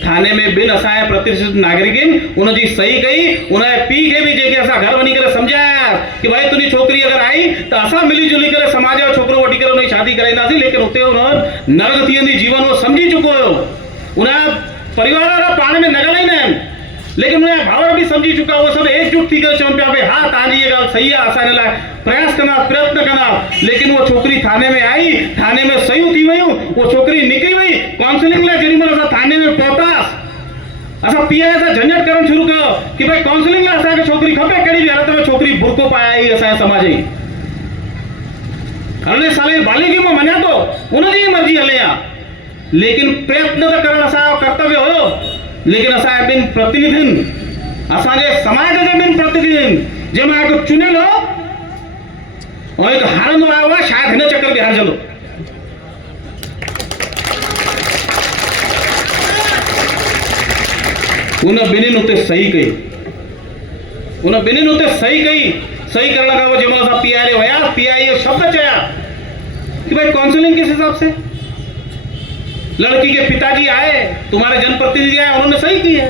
थाने में, ॿिनि असांजे प्रतिष्ठित नागरिकनि उनजी सही कई। उनजे पीउ खे बि जेके असां घर वञी करे सम्झाया कि भाई तुंहिंजी छोकिरी अगरि आई त असां मिली जुली करे समाज जो छोकिरो वठी करे हुनजी शादी कराईंदासीं, लेकिन हुते हुन नर्क थी वेंदी जीवन, उहो सम्झी चुको हुयो। उनजा परिवार वारा पाण में न ॻाल्हाईंदा आहिनि, लेकिन उनजा भाउर बि सम्झी चुका। उहे सभु एकजुट थी करे चवनि पिया भई हा तव्हांजी इहा ॻाल्हि सही आहे, असां हिन लाइ प्रयास कंदा, प्रयत्न कंदा। लेकिन उहा छोकिरी थाने में आई, थाने में सयूं थी वियूं, उहा छोकिरी निकिरी वई। काउंसलिंग लाइ जेॾी महिल असां थाने में पहुतासीं, असां PI सां झंझट करणु शुरू कयो कि भई काउंसलिंग लाइ असांखे छोकिरी खपे। कहिड़ी बि हालत में छोकिरी बुरको पाए आई असांजे समाज जी। 18 साल जी बालिगी मां मञा थो, उनजी मर्ज़ी हले आहे, लेकिन प्रयत्न त करणु असांजो कर्तव्य हुयो। लेकिन असांजे ॿिनि प्रतिनिधियुनि, असांजे समाज जे ॿिनि प्रतिनिधियुनि, जंहिंमां हिकु चुनियल हो ऐं हिकु हारंदो आयो आहे, शायदि हिन चक्कर बि हारजंदो। उन ॿिन्हिनि उते सही कई, उन ॿिन्हिनि उते सही कई। सही करण खां पोइ जंहिं महिल असां PI ॾे विया, PI इहो शब्द चया कि भाई काउंसलिंग किस हिसाब से, लड़की के पिताजी आए, तुम्हारे जनप्रतिनिधि आए, उन्होंने सही की है।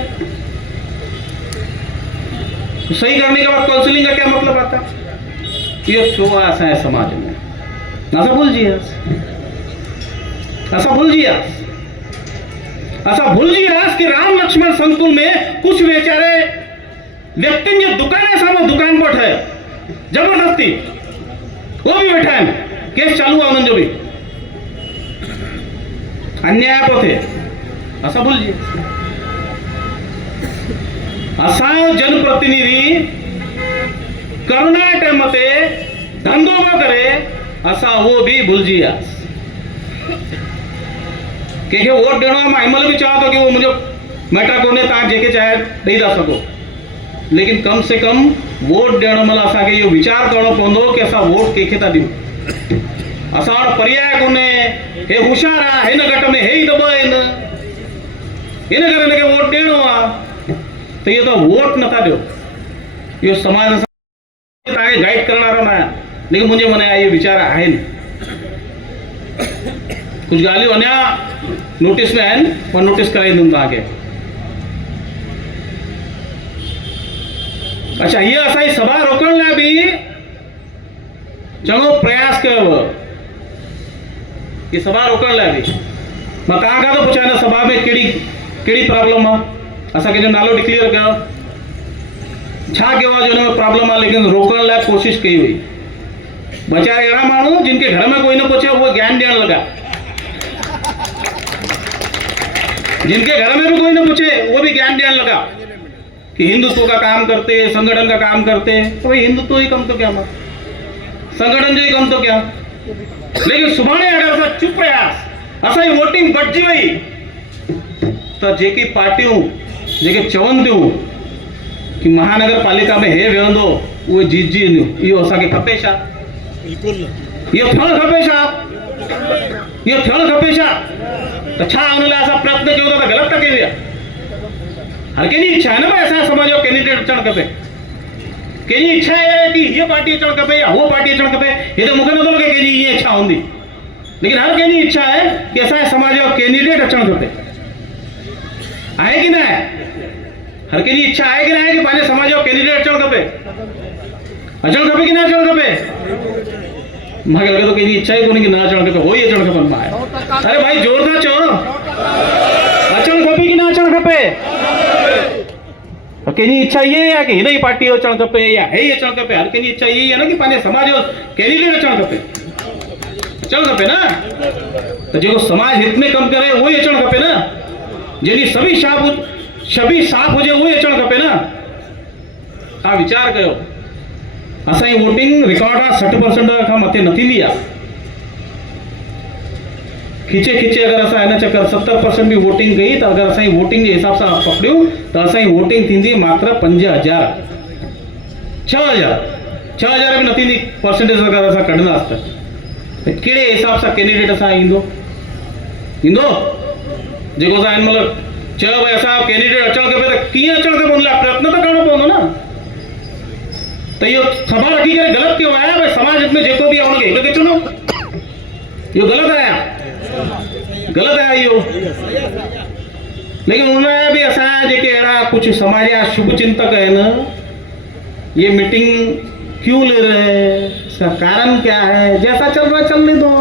सही करने के बाद काउंसलिंग का क्या मतलब आता? ये छो आहे असांजे समाज में, असां भुलिजी वियासीं कि राम लक्ष्मण संकुल में कुछ वेचारे व्यक्तियुनि जे दुकान साम्हूं दुकान पियो ठहे, जबरदस्ती वो भी वेठा आहिनि, केस चालू आहे उन्हनि जो बि, अन्याय पियो थिए। असां भुलिजी, असांजो जनप्रतिनिधि कोरोना जे टाइम ते धंधो पियो करे, असां उहो बि भुलिजी वियासीं। कंहिंखे वोट ॾियणो आहे, मां हिनमहिल बि चवां थो कि उहो मुंहिंजो मैटर कोन्हे, तव्हां जेके चाहे ॾेई था सघो, लेकिन कम से कम वोट ॾियण महिल असांखे इहो वीचार करणो पवंदो कि असां वोट कंहिंखे था ॾियूं। असां वटि पर्याय कोन्हे, हे होशियार आहे, हिन घट में हे ई दॿ आहिनि, हिन करे हिनखे वोट ॾियणो आहे, त इहो त वोट नथा ॾियो। इहो समाज तव्हांखे गाइड करण वारो न आहे, लेकिन मुंहिंजे मन जा इहे वीचार आहिनि। कुझु ॻाल्हियूं अञा नोटिस में आहिनि, मां नोटिस कराईंदुमि तव्हांखे। अच्छा, हीअ असांजी सभा रोकण लाइ बि चङो प्रयास कयो। ये सभा रोकण लाइ बि मां तव्हां खां थो पुछां, हिन सभा में कहिड़ी प्रॉब्लम आहे? असां कंहिंजो नालो डिक्लेयर कयो, छा कयो आहे जो हिन में प्रॉब्लम आहे, लेकिन रोकण लाइ कोशिशि कई हुई। वीचारे अहिड़ा माण्हू जिन खे घर में कोई न पुछे, उहे ज्ञान ॾियण लॻा। जिनके घर में भी कोई न पूछे, वो भी ज्ञान ॾियण लगा कि हिंदुत्व का काम करते, संगठन का काम करते। तो भाई हिंदुत्व ही कम तो क्या, मां संगठन जो ही कम तो क्या। लेकिन सुभाणे अगर असां चुप रहियासीं, असांजी वोटिंग बटिजी वई, त जेकी पार्टियूं जेके चवनि थियूं कि महानगर पालिका में हे वेहंदो, उहे जीतजी वेंदियूं। इहो असांखे खपे छा? बिल्कुलु इहो थियणु खपे छा? इहो थियणु खपे छा? त छा हुन लाइ असां प्रयत्न कयूं था त ग़लति था कयूं या? हर कंहिंजी इच्छा आहे न भाई असांजे समाज जो कैंडिडेट अचणु खपे। कंहिंजी इच्छा आहे कि हीअ पार्टी अचणु खपे या उहा पार्टी अचणु खपे, हे त मूंखे नथो लॻे कंहिंजी हीअ इच्छा हूंदी। लेकिन हर कंहिंजी इच्छा आहे कि असांजे समाज जो कैंडिडेट अचणु खपे, आहे कि न आहे? हर कंहिंजी इच्छा आहे कि न आहे कि पंहिंजे समाज जो कैंडिडेट अचणु खपे? अचणु खपे कि न अचणु खपे? मूंखे लॻे थो कंहिंजी इच्छा ई कोन्हे कि न अचणु खपे, हो ई अचणु खपनि। अरे भाई जोर सां चओ, अचणु खपे कि न अचणु खपे? कंहिंजी इच्छा इहा आहे कि हिन ई पार्टी जो अचणु खपे या हे ई अचणु खपे? हर कंहिंजी इच्छा इहा आहे न कि पंहिंजे समाज जो कैंडिडेट अचणु खपे, अचणु खपे न। त जेको समाज हित में कमु करे उहो ई अचणु खपे न। जंहिंजी छवि साफ़ हुजे उहो ई अचणु खपे न। तव्हां वीचार कयो, असांजी वोटिंग रिकॉर्ड आहे 60% खां मथे न थींदी आहे। खींचे खींचे अगर असां हिन चक्कर 70% भी वोटिंग कई त अगर असांजी वोटिंग जे हिसाब सां पकड़ियूं त असांजी वोटिंग थींदी मात्र 5000 6000 बि न थींदी परसेंटेज अगर असां कढंदासीं त कहिड़े हिसाब सां कैंडिडेट असां ईंदो जेको असां हिन महिल चयो भई असां कैंडिडेट अचणु खपे त कीअं अचणु खपे उन लाइ प्रयत्न त करणो पवंदो न। त इहो सभा रखी करे ग़लति क्यों आया भई समाज में जेको बि आहे हुनखे हिक खे चुनो, इहो ग़लति आहे इहो। लेकिन उनमें भी असां जेके अहिड़ा कुछ समाज जा शुभ चिंतक आहिनि, ये मीटिंग क्यों ले रहे हैं, इसका कारण क्या है, जैसा चल रहा है चलने दो,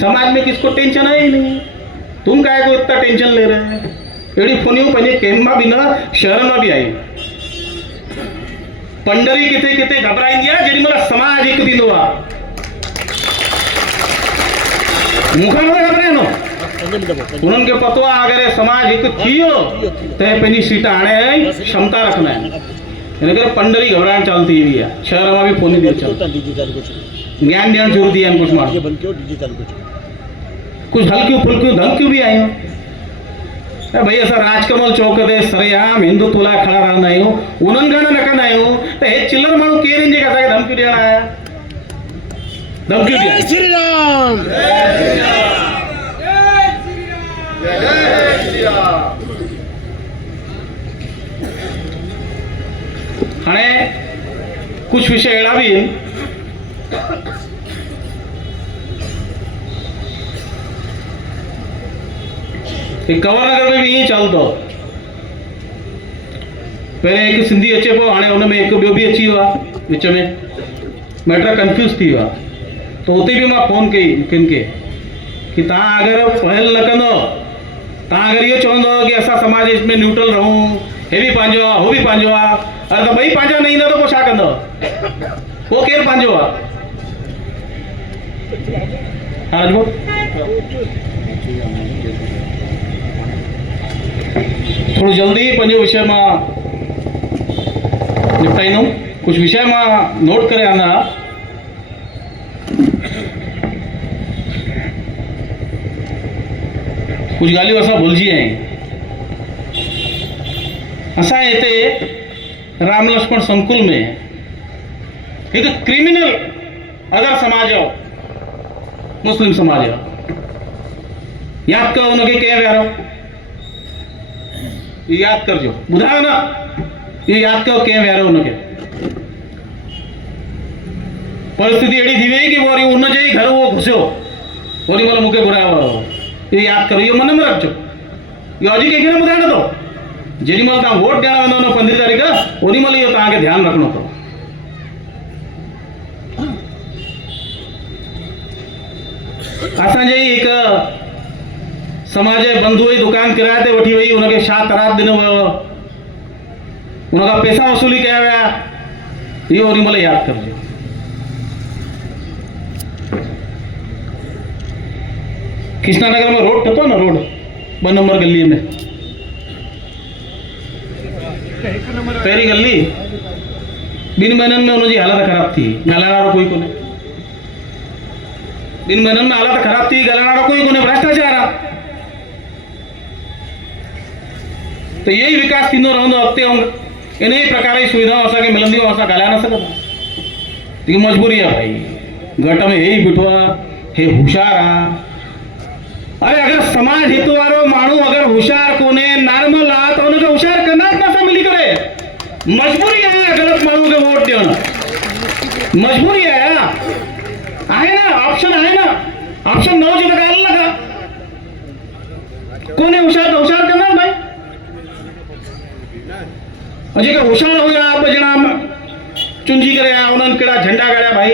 समाज में किसको टेंशन है ही नहीं, तुम काहे को इतना टेंशन ले रहे हैं। अहिड़ी फोनियूं पंहिंजे कैम्प में भी न शहर में भी आई। पंडरी किथे किथे घबराईंदी आहे जेॾी महिल समाज हिकु थींदो आहे। मूंखां न घबराइनो, उन्हनि खे पतो आहे अगरि समाज हिकु थी वियो त पंहिंजी सीट हाणे क्षमता रखंदा आहिनि। हिन करे पंडरी घबराइण चालू थी वई आहे। शहर मां बि फोनियूं थी अचनि, ज्ञान ॾियणु शुरू थी विया आहिनि कुझु माण्हू, कुछ हल्कियूं फुल्कियूं धमकियूं भी आयूं। भई असां राजकमल चौक ते सरेआम हिंदुत्व लाइ खड़ा रहंदा आहियूं, उन्हनि खां न कंदा आहियूं त हे चिल्लर माण्हू केरु आहिनि जेके असांखे धमकियूं ॾियण आया। धमकियूं जय श्री राम, जय श्री राम। हाणे कुछ विषय अहिड़ा बि आहिनि कंवर नगर में भी ईअं चालू अथव। पहिरें हिकु सिंधी अचे पियो, हाणे हुन में हिकु ॿियो बि अची वियो आहे, विच में मैटर कंफ्यूज थी वियो आहे। त हुते बि मां फ़ोन कई किन खे कि तव्हां अगरि पहल न कंदव, तव्हां अगरि इहो चवंदव कि असां समाज में न्यूट्रल रहूं, हे बि पंहिंजो आहे हो बि पंहिंजो आहे, अरे त ॿई पंहिंजा न ईंदा त पोइ छा कंदव, पोइ केरु पंहिंजो आहे। थोड़ा जल्दी पंहिंजो विषय मां निपटाईंदुमि। कुछ विषय मां नोट करे आंदा, कुछ ॻाल्हियूं असां भुलिजी आहियूं। असां हिते राम लक्ष्मण संकुल में हिकु क्रिमिनल अगरि समाज हो, मुस्लिम समाज हो, यादि कयो हुनखे कंहिं विहारो, ये याद करजो, ॿुधायो न, ये याद कयो कंहिं विहारो हुनखे। परिस्थिति अहिड़ी थी वई कि वरी हुनजे ई घर उहो घुसियो, वरी महिल मूंखे घुरायो वियो। इहो यादि करो, इहो मन में रखिजो, इहो अॼु कंहिंखे न ॿुधाइणो अथव। जेॾी महिल तव्हां वोट ॾियण वेंदव न 15 तारीख़, ओॾी महिल इहो तव्हांखे ध्यानु रखिणो अथव। असांजे हिकु समाज जे बंधुअ जी दुकान किराए ते वठी वई, हुनखे छा तराद ॾिनो वियो, हुनखां पैसा वसूली कया विया, इहो ओॾी महिल यादि करिजो। कृष्णा नगर में रोड ठतो न, रोड 2 नंबर गली में, पहिरीं गली 2 महीननि में हुनजी हालत ख़राब थी, ॻाल्हाइण वारो कोई कोन्हे। 2 महीननि में हालत ख़राब थी, ॻाल्हाइण वारो कोई कोन्हे, भ्रष्टाचार आहे। तो यही विकास थींदो रहंदो अॻिते, ऐं इन ई प्रकार जी सुविधाऊं असांखे मिलंदियूं, असां ॻाल्हाए न सघंदा। लेकिन मजबूरी आहे भाई, घट में हे ई बीठो आहे, हे होशियार आहे। अरे अगरि समाज हित वारो माण्हू अगरि होशियार कोन्हे, नॉर्मल आहे, त हुनखे होशियार कंदा न असां मिली करे। मजबूरी आहे ग़लति माण्हू खे वोट ॾियणु, मजबूरी आहे न, ऑप्शन आहे न, ऑप्शन न हुजे त ॻाल्हि न कर, कोन्हे होशियार त होशियार कंदा भाई। जेके होशियार हुया, 2 ॼणा चुंजी करे आया, उन्हनि कहिड़ा झंडा गाड़िया भाई,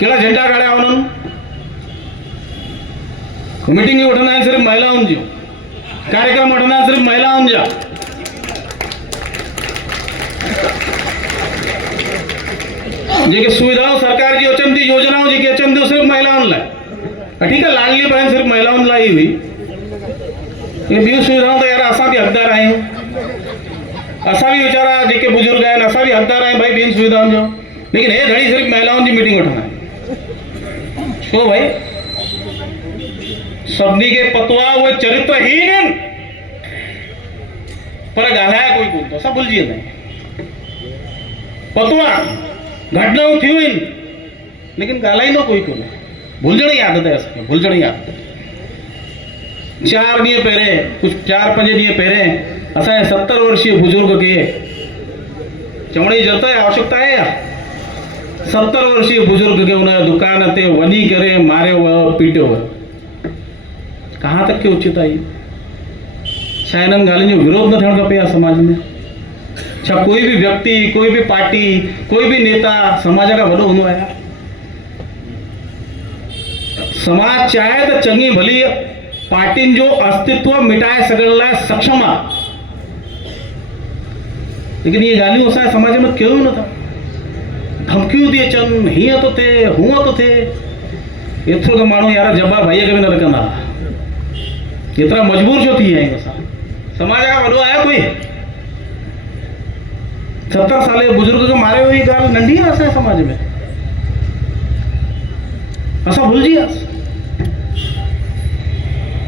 कहिड़ा झंडा गाड़िया उन्हनि। मीटिंगूं वठंदा आहिनि सिर्फ़ु महिलाउनि जूं, कार्यक्रम वठंदा आहिनि सिर्फ़ु महिलाउनि जा। जेके सुविधाऊं सरकार जी अचनि थी, योजनाऊं जेके अचनि थियूं सिर्फ़ु महिलाउनि लाइ, ठीकु आहे, लाडली बहन सिर्फ़ु महिलाउनि लाइ ई हुई। ये ॿियूं सुविधाऊं त यार असां बि हक़दार आहियूं, असां बि वीचारा जेके बुजुर्ग आहिनि, असां बि हक़दार आहियूं भाई ॿियनि सुविधाउनि जो। लेकिन हे घणी सिर्फ़ु महिलाउनि जी मीटिंग वठंदा आहिनि। छो भाई सभिनी खे पतो आहे उहे चरित्रहीन आहिनि, पर ॻाल्हाए कोई कोन थो, असां भुलिजी वेंदा आहियूं। पतो आहे घटनाऊं थियूं आहिनि, लेकिन ॻाल्हाईंदो कोई कोन्हे। भुलिजण जी आदत आहे असांखे, भुलिजण जी आदत आहे। 4 ॾींहं पहिरें, कुझु 4-5 ॾींहं पहिरें असांजे 70 वर्षीय बुजुर्ग खे चवण जी ज़रूरत आहे, आवश्यकता आहे या 70 वर्षीय बुजुर्ग खे हुन दुकान ते वञी करे मारियो वियो, पीटियो वियो। कहाँ तक की उचित आई? छा इन्हनि ॻाल्हियुनि जो विरोध न थियणु खपे आहे समाज में? छा कोई भी व्यक्ति, कोई भी पार्टी, कोई भी नेता समाज का वॾो हूंदो आहे? समाज चाहे तो चङी भली पार्टियुनि जो अस्तित्व मिटाए सघण लाइ सक्षम आहे, लेकिन ये ॻाल्हियूं असांजे समाज में कयूं नथा। धमकियूं थी अचनि, हीअं थो थिए, हूअं थो थिए। एतिरो त माण्हू यार जब्बार भाईअ खे बि न रखंदा। एतिरा मजबूर छो थी विया आहियूं असां? समाज खां वॾो आहे कोई? 70 साले बुजुर्ग खे मारियो हुई ॻाल्हि नंढी आहे असांजे समाज में? असां भुलिजी वियासीं।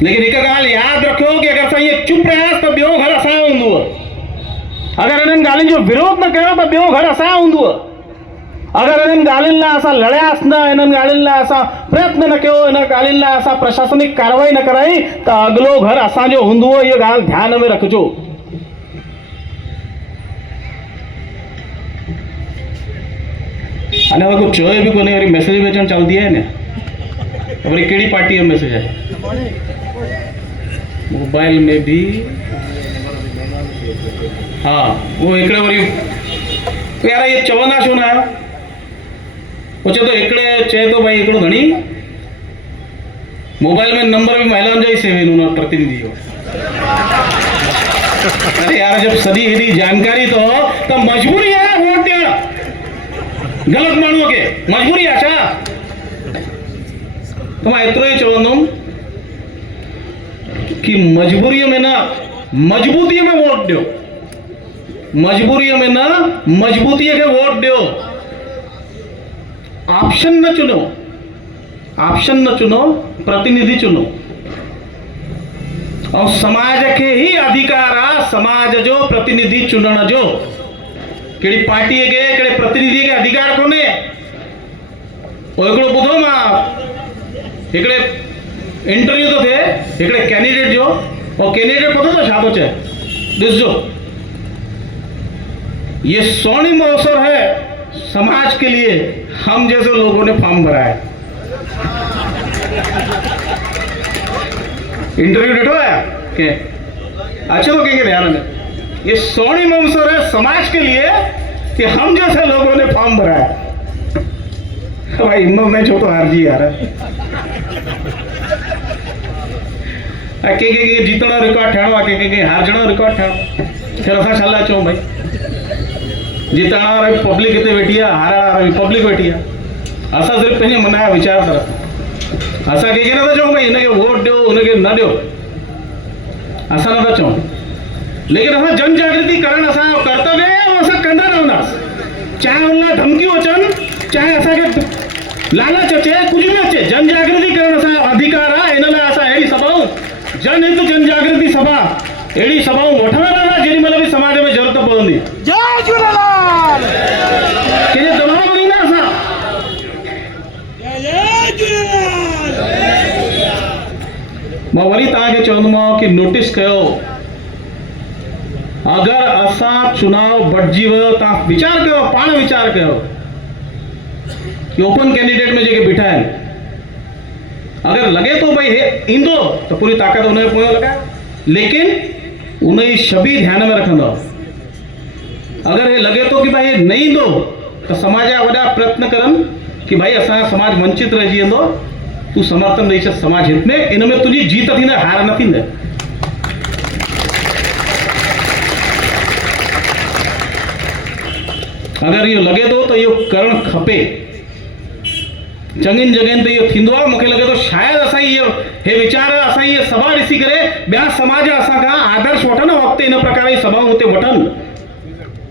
लेकिन हिकु ॻाल्हि यादि रखियो कि अगरि असां ईअं चुप रहियासीं त ॿियो घर असांजो हूंदो। अगरि इन्हनि ॻाल्हियुनि जो विरोध न कयो त ॿियो घर असांजो हूंदो। अगरि इन्हनि ॻाल्हियुनि लाइ असां लड़ियासीं न, इन्हनि ॻाल्हियुनि लाइ असां प्रयत्न न कयो, इन ॻाल्हियुनि लाइ असां प्रशासनिक कार्रवाई न कराई त अॻिलो घर असांजो हूंदो। इहा ॻाल्हि ध्यान में रखिजो। अञा कुझु चयो बि कोन्हे, वरी मैसेज बि अचणु चालू थी आहे न। वरी कहिड़ी पार्टी जो मैसेज आहे? मोबाइल में भी, हाँ वो हिकिड़े वरी यार ये चवंदा छो न आहियो? वो चए तो हिकिड़े चए तो भाई हिकिड़ो घणी मोबाइल में नंबर भी महिलाउनि जा ई सेव आहिनि हुन प्रतिनिधि जो। अरे यार जब सॼी हेॾी जानकारी तो मजबूरी आहे वोट ॾियण ग़लत माण्हूअ खे? मजबूरी आहे छा? तो मां एतिरो ई चवंदुमि कि मजबूरीअ में न मजबूतीअ में वोट ॾियो। मजबूरीअ में न मजबूतीअ खे वोट ॾियो। ऑप्शन न चुनो, ऑप्शन न चुनो, प्रतिनिधि चुनो। और समाज खे ही अधिकार आहे समाज जो प्रतिनिधि चुनण जो। कहिड़ी पार्टीअ खे, कहिड़े प्रतिनिधि खे अधिकार कोन्हे। हिकिड़ो ॿुधो, मां हिकिड़े इंटरव्यू तो थे हिकिड़े कैंडिडेट जो, और कैंडिडेट पतो तो छा तो चए? ॾिसजो, ये स्वर्णिम अवसर है समाज के लिए, हम जैसे लोगों ने फॉर्म भरा है। इंटरव्यू डेटो है के अच्छा तो कहेंगे ध्यान में, ये स्वर्णिम अवसर है समाज के लिए कि हम जैसे लोगों ने फॉर्म भरा है। भाई हिम्मत नहीं छो तो हार जी यार। के जीतण रिकॉर्ड ठाणो आहे, के हारजण रिकॉर्ड ठाणो। फिर असां छा लाइ चऊं भाई? जीतण वारा पब्लिक हिते वेठी आहे, हारण वारा पब्लिक वेठी आहे। असां सिर्फ़ु पंहिंजे मन जा वीचार था रखूं। असां कंहिंखे नथा चऊं भाई हिनखे वोट ॾियो, हुनखे न ॾियो, असां नथा चऊं। लेकिन असां जन जागृति करणु असांजो कर्तव्य आहे, ऐं असां कंदा रहंदासीं। चाहे हुन लाइ धमकियूं अचनि, चाहे असांखे लालच अचे, कुझु बि अचे, जन जागृति करणु असांजो अधिकार आहे। हिन लाइ असां अहिड़ी सभाऊं, जन हित जन जागृति सभा, अहिड़ी सभाऊं वठंदा रहंदा जेॾी महिल बि समाज में ज़रूरत पवंदी। जय झूलेलाल। कंहिंजे दबाव में ईंदा असां? जय झूलेलाल। मां वरी तव्हांखे चवंदोमांव कि नोटिस कयो, अगरि असां चुनाव बटिजी वियो, तव्हां वीचार कयो, पाण वीचार कयो कि ओपन कैंडिडेट में जेके बीठा आहिनि, अगरि लॻे थो भई हे ईंदो त पूरी ताक़त हुनखे पोयां लॻायो, लेकिन उन जी छवि ध्यान में रखंदो। अगरि हे लॻे थो कि भाई हे न ईंदो त समाज जा वॾा प्रयत्न करनि कि भाई असांजो समाज वंचित रहिजी वेंदो, तूं समर्थन ॾेई छॾ समाज हित में, इन में तुंहिंजी जीत थींदे, हार न थींदे। अगरि इहो लॻे थो त इहो करणु खपे, चङियुनि जॻहियुनि ते इहो थींदो आहे। मूंखे लॻे थो शायदि असां हे वीचार, असां इहे सभा ॾिसी करे ॿिया समाज असां खां आदर्श वठनि, वक़्तु इन प्रकार जी सभाऊं हुते वठनि।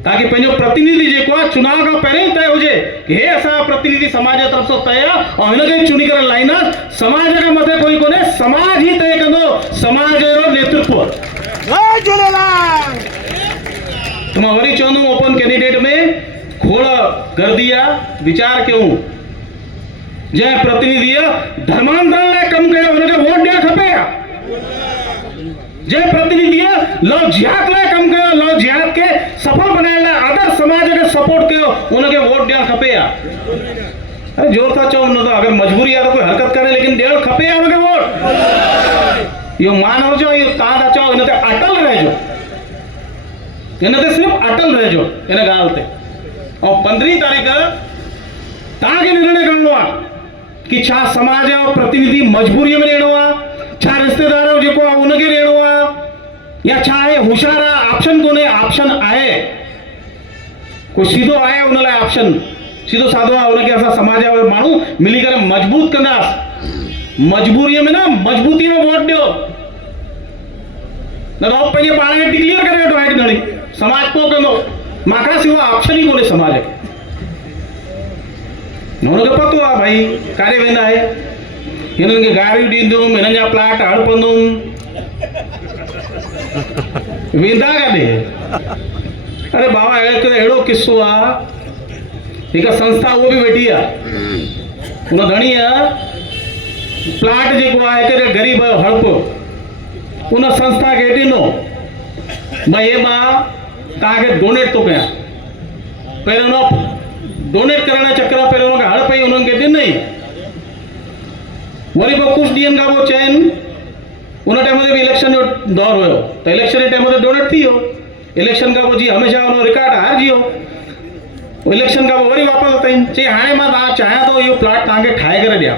ताकि पंहिंजो प्रतिनिधि जेको आहे चुनाव खां पहिरियों ई तय हुजे कि हे असां प्रतिनिधि समाज जे तरफ़ सां तय आहे ऐं हिनखे चुनी करे लाईंदा। समाज खां मथे कोई कोन्हे, समाज ई तय कंदो समाज जो नेतृत्व। जय झूलेलाल। तो मां वरी चवंदुमि ओपन कैंडिडेट में खोड़ गर्दी आहे, वीचार कयूं। जंहिं प्रतिनिधीअ धर्मांतरण लाइ कमु कयो हुनखे वोट ॾियणु खपे। जंहिं प्रतिनिधीअ लव जिहाद लाइ कमु कयो, लव जिहाद खे सफल बनाइण लाइ आदर्श समाज खे सपोर्ट कयो, उनखे वोट ॾियणु खपे। अरे जोर था चओ, न त अगरि मजबूरी आहे त कोई हरकत करे, लेकिन ॾियणु खपे उनखे वोट। इहो मां न चओ, इहो तव्हां था चओ, हिन ते अटल रहिजो, हिन ते सिर्फ़ु अटल रहिजो हिन ॻाल्हि ते। ऐं 15 तारीख़ तव्हांखे निर्णय करणो आहे कि छा समाज जो प्रतिनिधि मजबूरीअ में ॾियणो आहे, छा रिश्तेदार जेको आहे उनखे ॾियणो आहे, या छा आहे होशियार आहे। ऑप्शन कोन्हे, ऑप्शन आहे, कोई सीधो आहे उन लाइ ऑप्शन सीधो साधो आहे। उनखे असां समाज जा माण्हू मिली करे मजबूत कंदासीं। मजबूरीअ में न, मजबूतीअ में वोट ॾियो, न त पंहिंजे पाण खे डिक्लेयर करे वेठो आहे कि घणी समाज पोइ कंदो। मूंखां सवाइ ऑप्शन ई कोन्हे समाज खे। हुनखे पतो आहे भाई काॾे वेंदा आहे, हिननि खे गारियूं ॾींदुमि, हिननि जा प्लाट हड़पंदुमि, वेंदा काॾे। अरे बाबा अहिड़ो किस्सो आहे, हिकु संस्था उहो बि वेठी आहे, हुन धणीअ प्लाट जेको आहे हिकिड़े ग़रीब हड़प उन संस्था खे ॾिनो, भई हे मां तव्हांखे डोनेट थो कयां। पहिरियों हुन डोनेट करण जे चक्कर में पहिरियों हुनखे हड़पई, उन्हनि खे ॾिनई। वरी पोइ कुझु ॾींहंनि खां पोइ चयनि, उन टाइम ते बि इलेक्शन जो दौर हुयो, त इलेक्शन जे टाइम ते डोनेट थी वियो। इलेक्शन खां पोइ जीअं हमेशह हुन रिकॉर्ड हारिजी वियो। इलेक्शन खां पोइ वरी वापसि अथई, चई हाणे मां तव्हां चाहियां थो इहो प्लाट तव्हांखे ठाहे करे ॾियां।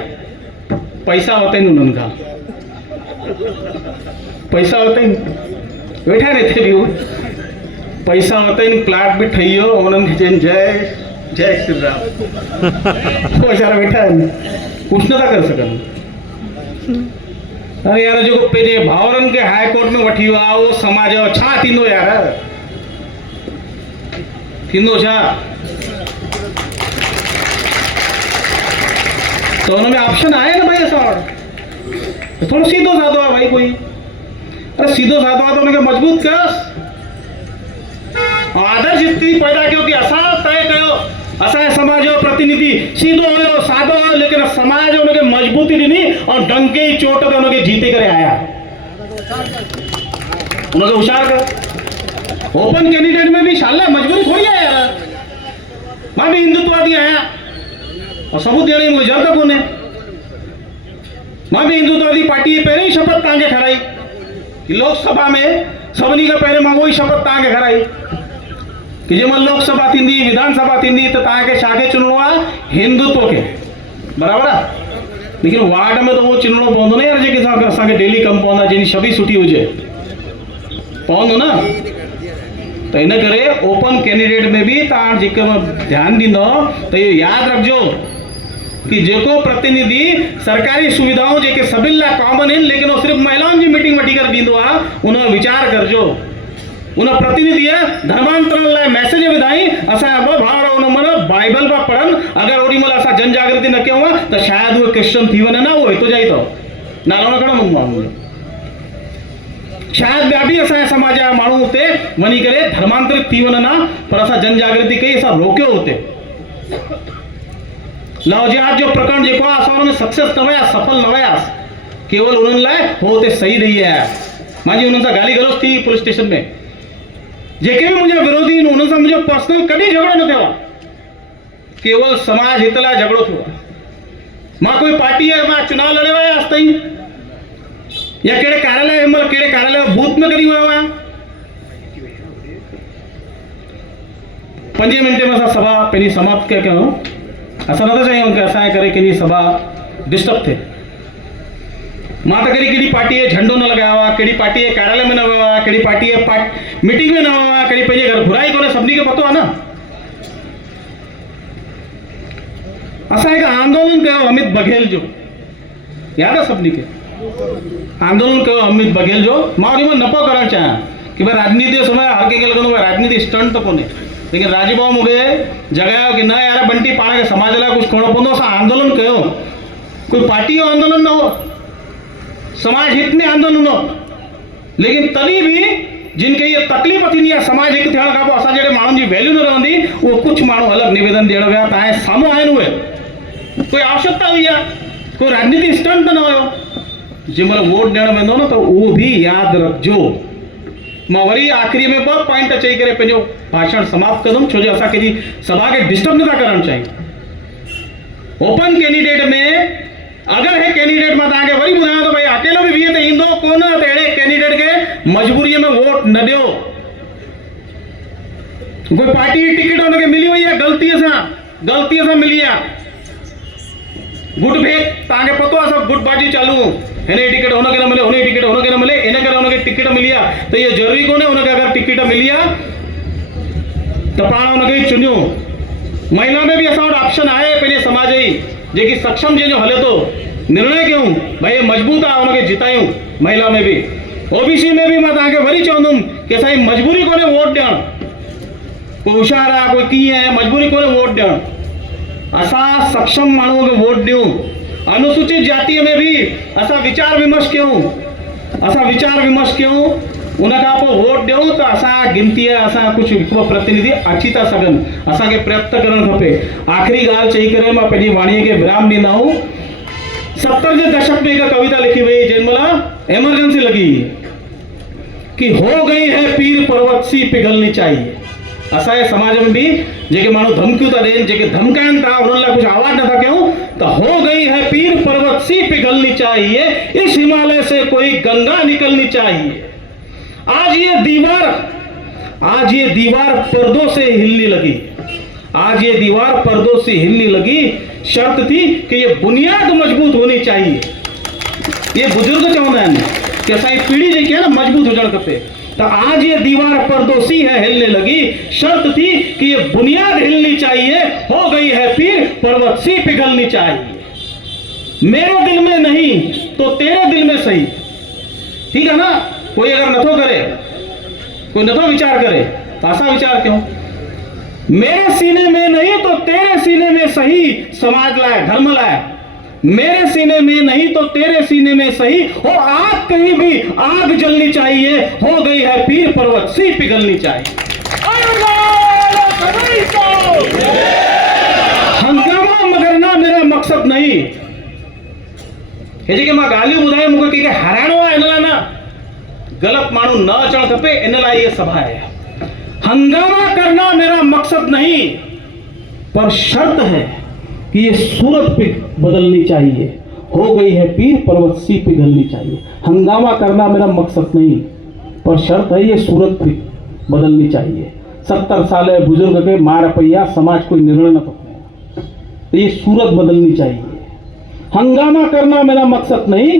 पैसा वरितई उन्हनि खां, पैसा वरितई, वेठा आहिनि हिते बि उहे, पैसा वरितई, प्लाट बि ठही वियो। उन्हनि खे चयनि जय जय श्री राम। पोइ वीचारा वेठा आहिनि, कुझु नथा करे सघनि। अरे यार जेको पंहिंजे भाउरनि खे हाई कोर्ट में वठी वियो आहे, उहो समाज जो छा थींदो यार, थींदो छा? त हुन में ऑप्शन आहे न भाई असां वटि। थोरो सीधो साधो आहे भाई कोई। अरे सीधो साधो आहे त हुनखे मजबूत कयोसि, आदर्श स्थिति पैदा कयो कि असां तय कयो असांजे समाज जो प्रतिनिधि सीधो हुयो, सादो हुयो, लेकिन समाज हुनखे मजबूती ॾिनी ऐं डंके जी चोट ते हुनखे जीते करे आया। हुनखे होशियार कर। ओपन कैंडिडेट में भी शाला मजबूरी थोड़ी आहे यार। मां भी हिंदुत्ववादी आहियां और सबूत ॾियण जी मूंखे ज़रूरत कोन्हे। मां भी हिंदुत्ववादी पार्टी जी पहिरीं शपथ तव्हांखे खराई कि लोकसभा में सभिनी खां पहिरियों मां उहो ई शपथ तव्हांखे खराई कि जंहिंमहिल लोकसभा थींदी, विधानसभा थींदी, त तव्हांखे छाखे चुनणो आहे? हिंदुत्व खे, बराबरि आहे। लेकिन वार्ड में तो वो चुनणो पवंदो न यार, जेके असांखे डेली कमु पवंदा, जंहिंजी छवि सुठी हुजे, पवंदो न। त इन करे ओपन कैंडिडेट में भी तव्हां जेको ध्यानु ॾींदो त इहो यादि रखिजो कि जेको प्रतिनिधि सरकारी सुविधाऊं जेके सभिनि लाइ कॉमन आहिनि, लेकिन उहो सिर्फ़ु महिलाउनि जी मीटिंग वठी करे ॾींदो आहे, उन जो वीचार करिजो। उन प्रतिनिधिअ धर्मांतरण लाइ मैसेज विधाई, असांजा ॿ भाउर उन महिल बाइबल पिया पढ़नि। अगरि ओॾी महिल असां जन जागृति न कयूं आहे त शायदि उहे क्रिश्चन थी वञनि। न, उहो हितो जा ई अथव, नालो न खणो माण्हू, शायदि ॿिया बि असांजे समाज जा माण्हू हुते वञी करे धर्मांतरित थी वञनि हा, पर असां जन जागृति कई, असां रोकियो हुते। लव जिहाद जो प्रकरण जेको आहे, असां हुन में सक्सेस न वियासीं, सफल न वियासीं, केवल उन्हनि लाइ हो हुते सही ॾेई आया। मुंहिंजी हुननि सां गाली गलोच थी पुलिस स्टेशन में। जेके भी मुंहिंजा विरोधी आहिनि उन्हनि सां मुंहिंजो पर्सनल कॾहिं झगड़ो न थियो आहे, केवल समाज हित लाइ झगड़ो थियो आहे। मां कोई पार्टी आहे, मां चुनाव लड़े वियो आज ताईं, या कहिड़े कार्यालय हिनमहिल कहिड़े कार्यालय बूथ में कॾहिं वियो आहियां। 5 मिंटे में असां सभा पंहिंजी समाप्त कयूं। असां नथा चाहियूं कि असांजे करे कंहिंजी सभा डिस्टर्ब थिए। मां त कहिड़ी पार्टी जो झंडो न लॻायो आहे, कहिड़ी पार्टी जे कार्यालय में न वियो आहे, कहिड़ी पार्टी जे मीटिंग में न वियो आहे, कहिड़ी पंहिंजे घर घुराई कोन्हे, सभिनी खे पतो आहे न। असां हिकु आंदोलन कयो अमित बघेल जो, यादि आहे सभिनी खे? आंदोलन कयो अमित बघेल जो। मां ओॾी महिल न पियो करणु चाहियां कि भाई राजनीति जो समय हर कंहिंखे लॻंदो आहे राजनीति स्टंट त कोन्हे। लेकिन राजीव भाऊ मूंखे जॻायो कि न यार बंटी पाण खे समाज लाइ कुझु करिणो पवंदो, असां आंदोलन कयो, कोई पार्टी जो आंदोलन न हो, समाज हित में आंदोलन हो, लेकिन तॾहिं बि जिनखे इहा तकलीफ़ थींदी आहे समाज हिकु थियण खां पोइ असां जहिड़े माण्हुनि जी वैल्यू न रहंदी, उहो कुझु माण्हू अलॻि निवेदन ॾियण विया, तव्हांजे साम्हूं आहिनि उहे, कोई आवश्यकता हुई आहे, कोई राजनीति स्टंट त न हुयो। जंहिंमहिल वोट ॾियण वेंदो न त उहो बि यादि रखिजो। मां वरी आख़िरी में 2 पॉइंट चई करे पंहिंजो भाषण समाप्त कंदुमि, छो जो असां कंहिंजी सभा खे डिस्टर्ब नथा करणु चाहियूं। ओपन कैंडिडेट में अगर हे कैंडिडेट मां तव्हांखे वरी ॿुधायां थो भई अकेलो बि बीहे त ईंदो कोन, त अहिड़े कैंडिडेट खे मजबूरीअ में वोट न ॾियो। कोई पार्टी जी टिकट हुनखे मिली वई आहे ग़लतीअ सां मिली आहे, गुट भेद तव्हांखे पतो आहे, सभु गुटबाजी चालू, हिन जी टिकट हुनखे न मिले, हुन जी टिकट हुनखे न मिले, इन करे हुनखे टिकट मिली आहे, त इहो ज़रूरी कोन्हे हुनखे अगरि टिकट मिली आहे त पाण हुनखे ई चुनियो। महिला में भी असां वटि ऑप्शन आहे, पंहिंजे समाज जी जेकी सक्षम जंहिंजो हले थो, निर्णय कयूं भई मजबूत आहे हुनखे जितायूं। महिला में भी, ओबीसी में भी मां तव्हांखे वरी चवंदुमि कि असांजी मजबूरी कोन्हे वोट ॾियणु, कोई होशियारु आहे कोई कीअं आहे, मजबूरी कोन्हे वोट ॾियणु, असां सक्षम माण्हूअ खे वोट ॾियूं। अनुसूचित जातीअ में भी असां विचार विमर्श कयूं, उन खां पोइ वोट ॾियूं त असां गिनतीअ असां कुझु हिकिड़ो प्रतिनिधि अची था सघनि, असांखे प्रयत्न करणु खपे। आख़िरी ॻाल्हि चई करे मां पंहिंजी वाणीअ खे विराम ॾींदुमि। 70 जे दशक में हिकु कविता लिखी वई जंहिंमहिल एमरजेंसी लॻी कि हो गई है पीर पर्वत सी पिघलनी चाहिए। असांजे समाज में भी जेके माण्हू धमकियूं था ॾियनि, जेके धमकाइनि था, उन्हनि लाइ कुझु आवाज़ नथा कयूं त हो गई है पीर पर्वत सी पिघलनी चाहिए, इस हिमालय से कोई गंगा निकलनी चाहिए। आज ये दीवार पर्दों से हिलने लगी, आज ये दीवार पर्दों से हिलने लगी, शर्त थी कि ये बुनियाद मजबूत होनी चाहिए। ये बुजुर्ग चवंदा आहिनि कि असांजी पीढ़ी जेकी आहे न मजबूत हुजणु खपे। तो आज ये दीवार पर्दोसी है हिलने लगी, शर्त थी कि ये बुनियाद हिलनी चाहिए, हो गई है पीर पर्वत सी पिघलनी चाहिए। मेरे दिल में नहीं तो तेरे दिल में सही, ठीक है ना। कोई अगर नथो करे, कोई नथो विचार करे तो असा विचार क्यों। मेरे सीने में नहीं तो तेरे सीने में सही, समाज लाए धर्म लाए। मेरे सीने में नहीं तो तेरे सीने में सही, हो आग कहीं भी आग जलनी चाहिए, हो गई है पीर पर्वत सी पिघलनी चाहिए। हंगामा मगरना मेरा मकसद नहीं। हे जेके मां ॻाल्हियूं ॿुधायूं मूंखे कंहिंखे हराइणो आहे, इन लाइ न, ग़लति माण्हू न अचणु खपे, इन लाइ ये सभा है। हंगामा करना मेरा मकसद नहीं, पर शर्त है कि ये सूरत पे बदलनी चाहिए, हो गई है पीर पर्वत सी पिघलनी चाहिए। हंगामा करना मेरा मकसद नहीं, पर शर्त है ये सूरत पे बदलनी चाहिए। 70 साल बुजुर्ग के मार पैया समाज कोई निर्णय न पकड़े, तो ये सूरत बदलनी चाहिए। हंगामा करना मेरा मकसद नहीं,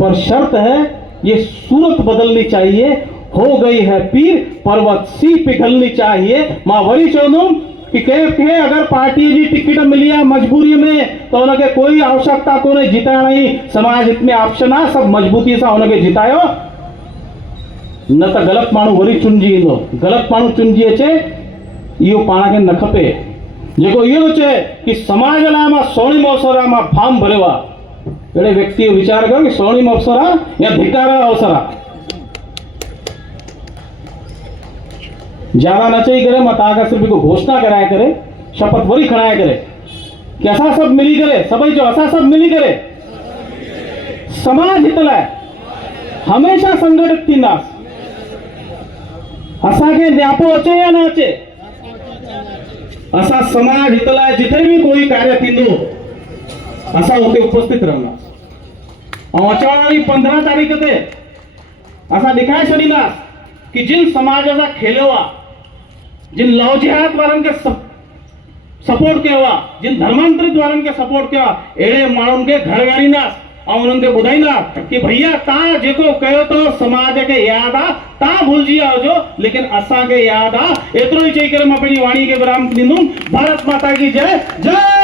पर शर्त है ये सूरत बदलनी चाहिए, हो गई है पीर पर्वत सी पिघलनी चाहिए। मां वरी चवंदुमि कि के अगर पार्टी जी टिकट मिली आहे मजबूरी में, तो उनके कोई आवश्यकता कोन्हे जिताइण जी, समाज हित में ऑप्शन आहे, सब मजबूती सां उनके जितायो, न त ग़लति माण्हू वरी चुनिजी ईंदो। ग़लति माण्हू चुनिजी अचे इहो पाण खे न खपे। जेको इहो थो चए कि समाज लाइ मां स्वर्णिम अवसर आहे, मां फॉर्म भरियो आहे, अहिड़े व्यक्ति जो वीचार कयो कि स्वर्णिम अवसर आहे या धिकार अवसर आहे। ज्यादा न चई करे मां तव्हांखां सिर्फ़ु हिकु घोषणा कराए करे, शपथ वरी खणाए करे कि असां सभु मिली करे, सभई चओ असां सभु मिली करे समाज हित लाइ हमेशा संगठित थींदासीं। असांखे न्यापो अचे या न अचे, असां समाज हित लाइ जिथे भी कोई कार्य थींदो असां उते उपस्थित रहंदासीं। ऐं अचण वारी 15 तारीख़ ते असां ॾेखारे छॾींदासीं कि जिन समाज सां खेलियो आहे, जिन लव जिहाद वारनि खे सपोर्ट कयो आहे, जिन धर्मांतरित वारनि खे सपोर्ट कयो आहे, अहिड़े माण्हुनि खे घर ॻाल्हाईंदासीं ऐं उन्हनि खे ॿुधाईंदा कि भैया तव्हां जेको कयो अथव समाज खे यादि आहे, तव्हां भुलिजी विया हुजो, लेकिन असांखे यादि आहे। एतिरो ई चई करे मां पंहिंजी वाणी खे विराम ॾींदुमि। भारत माता की जय। जय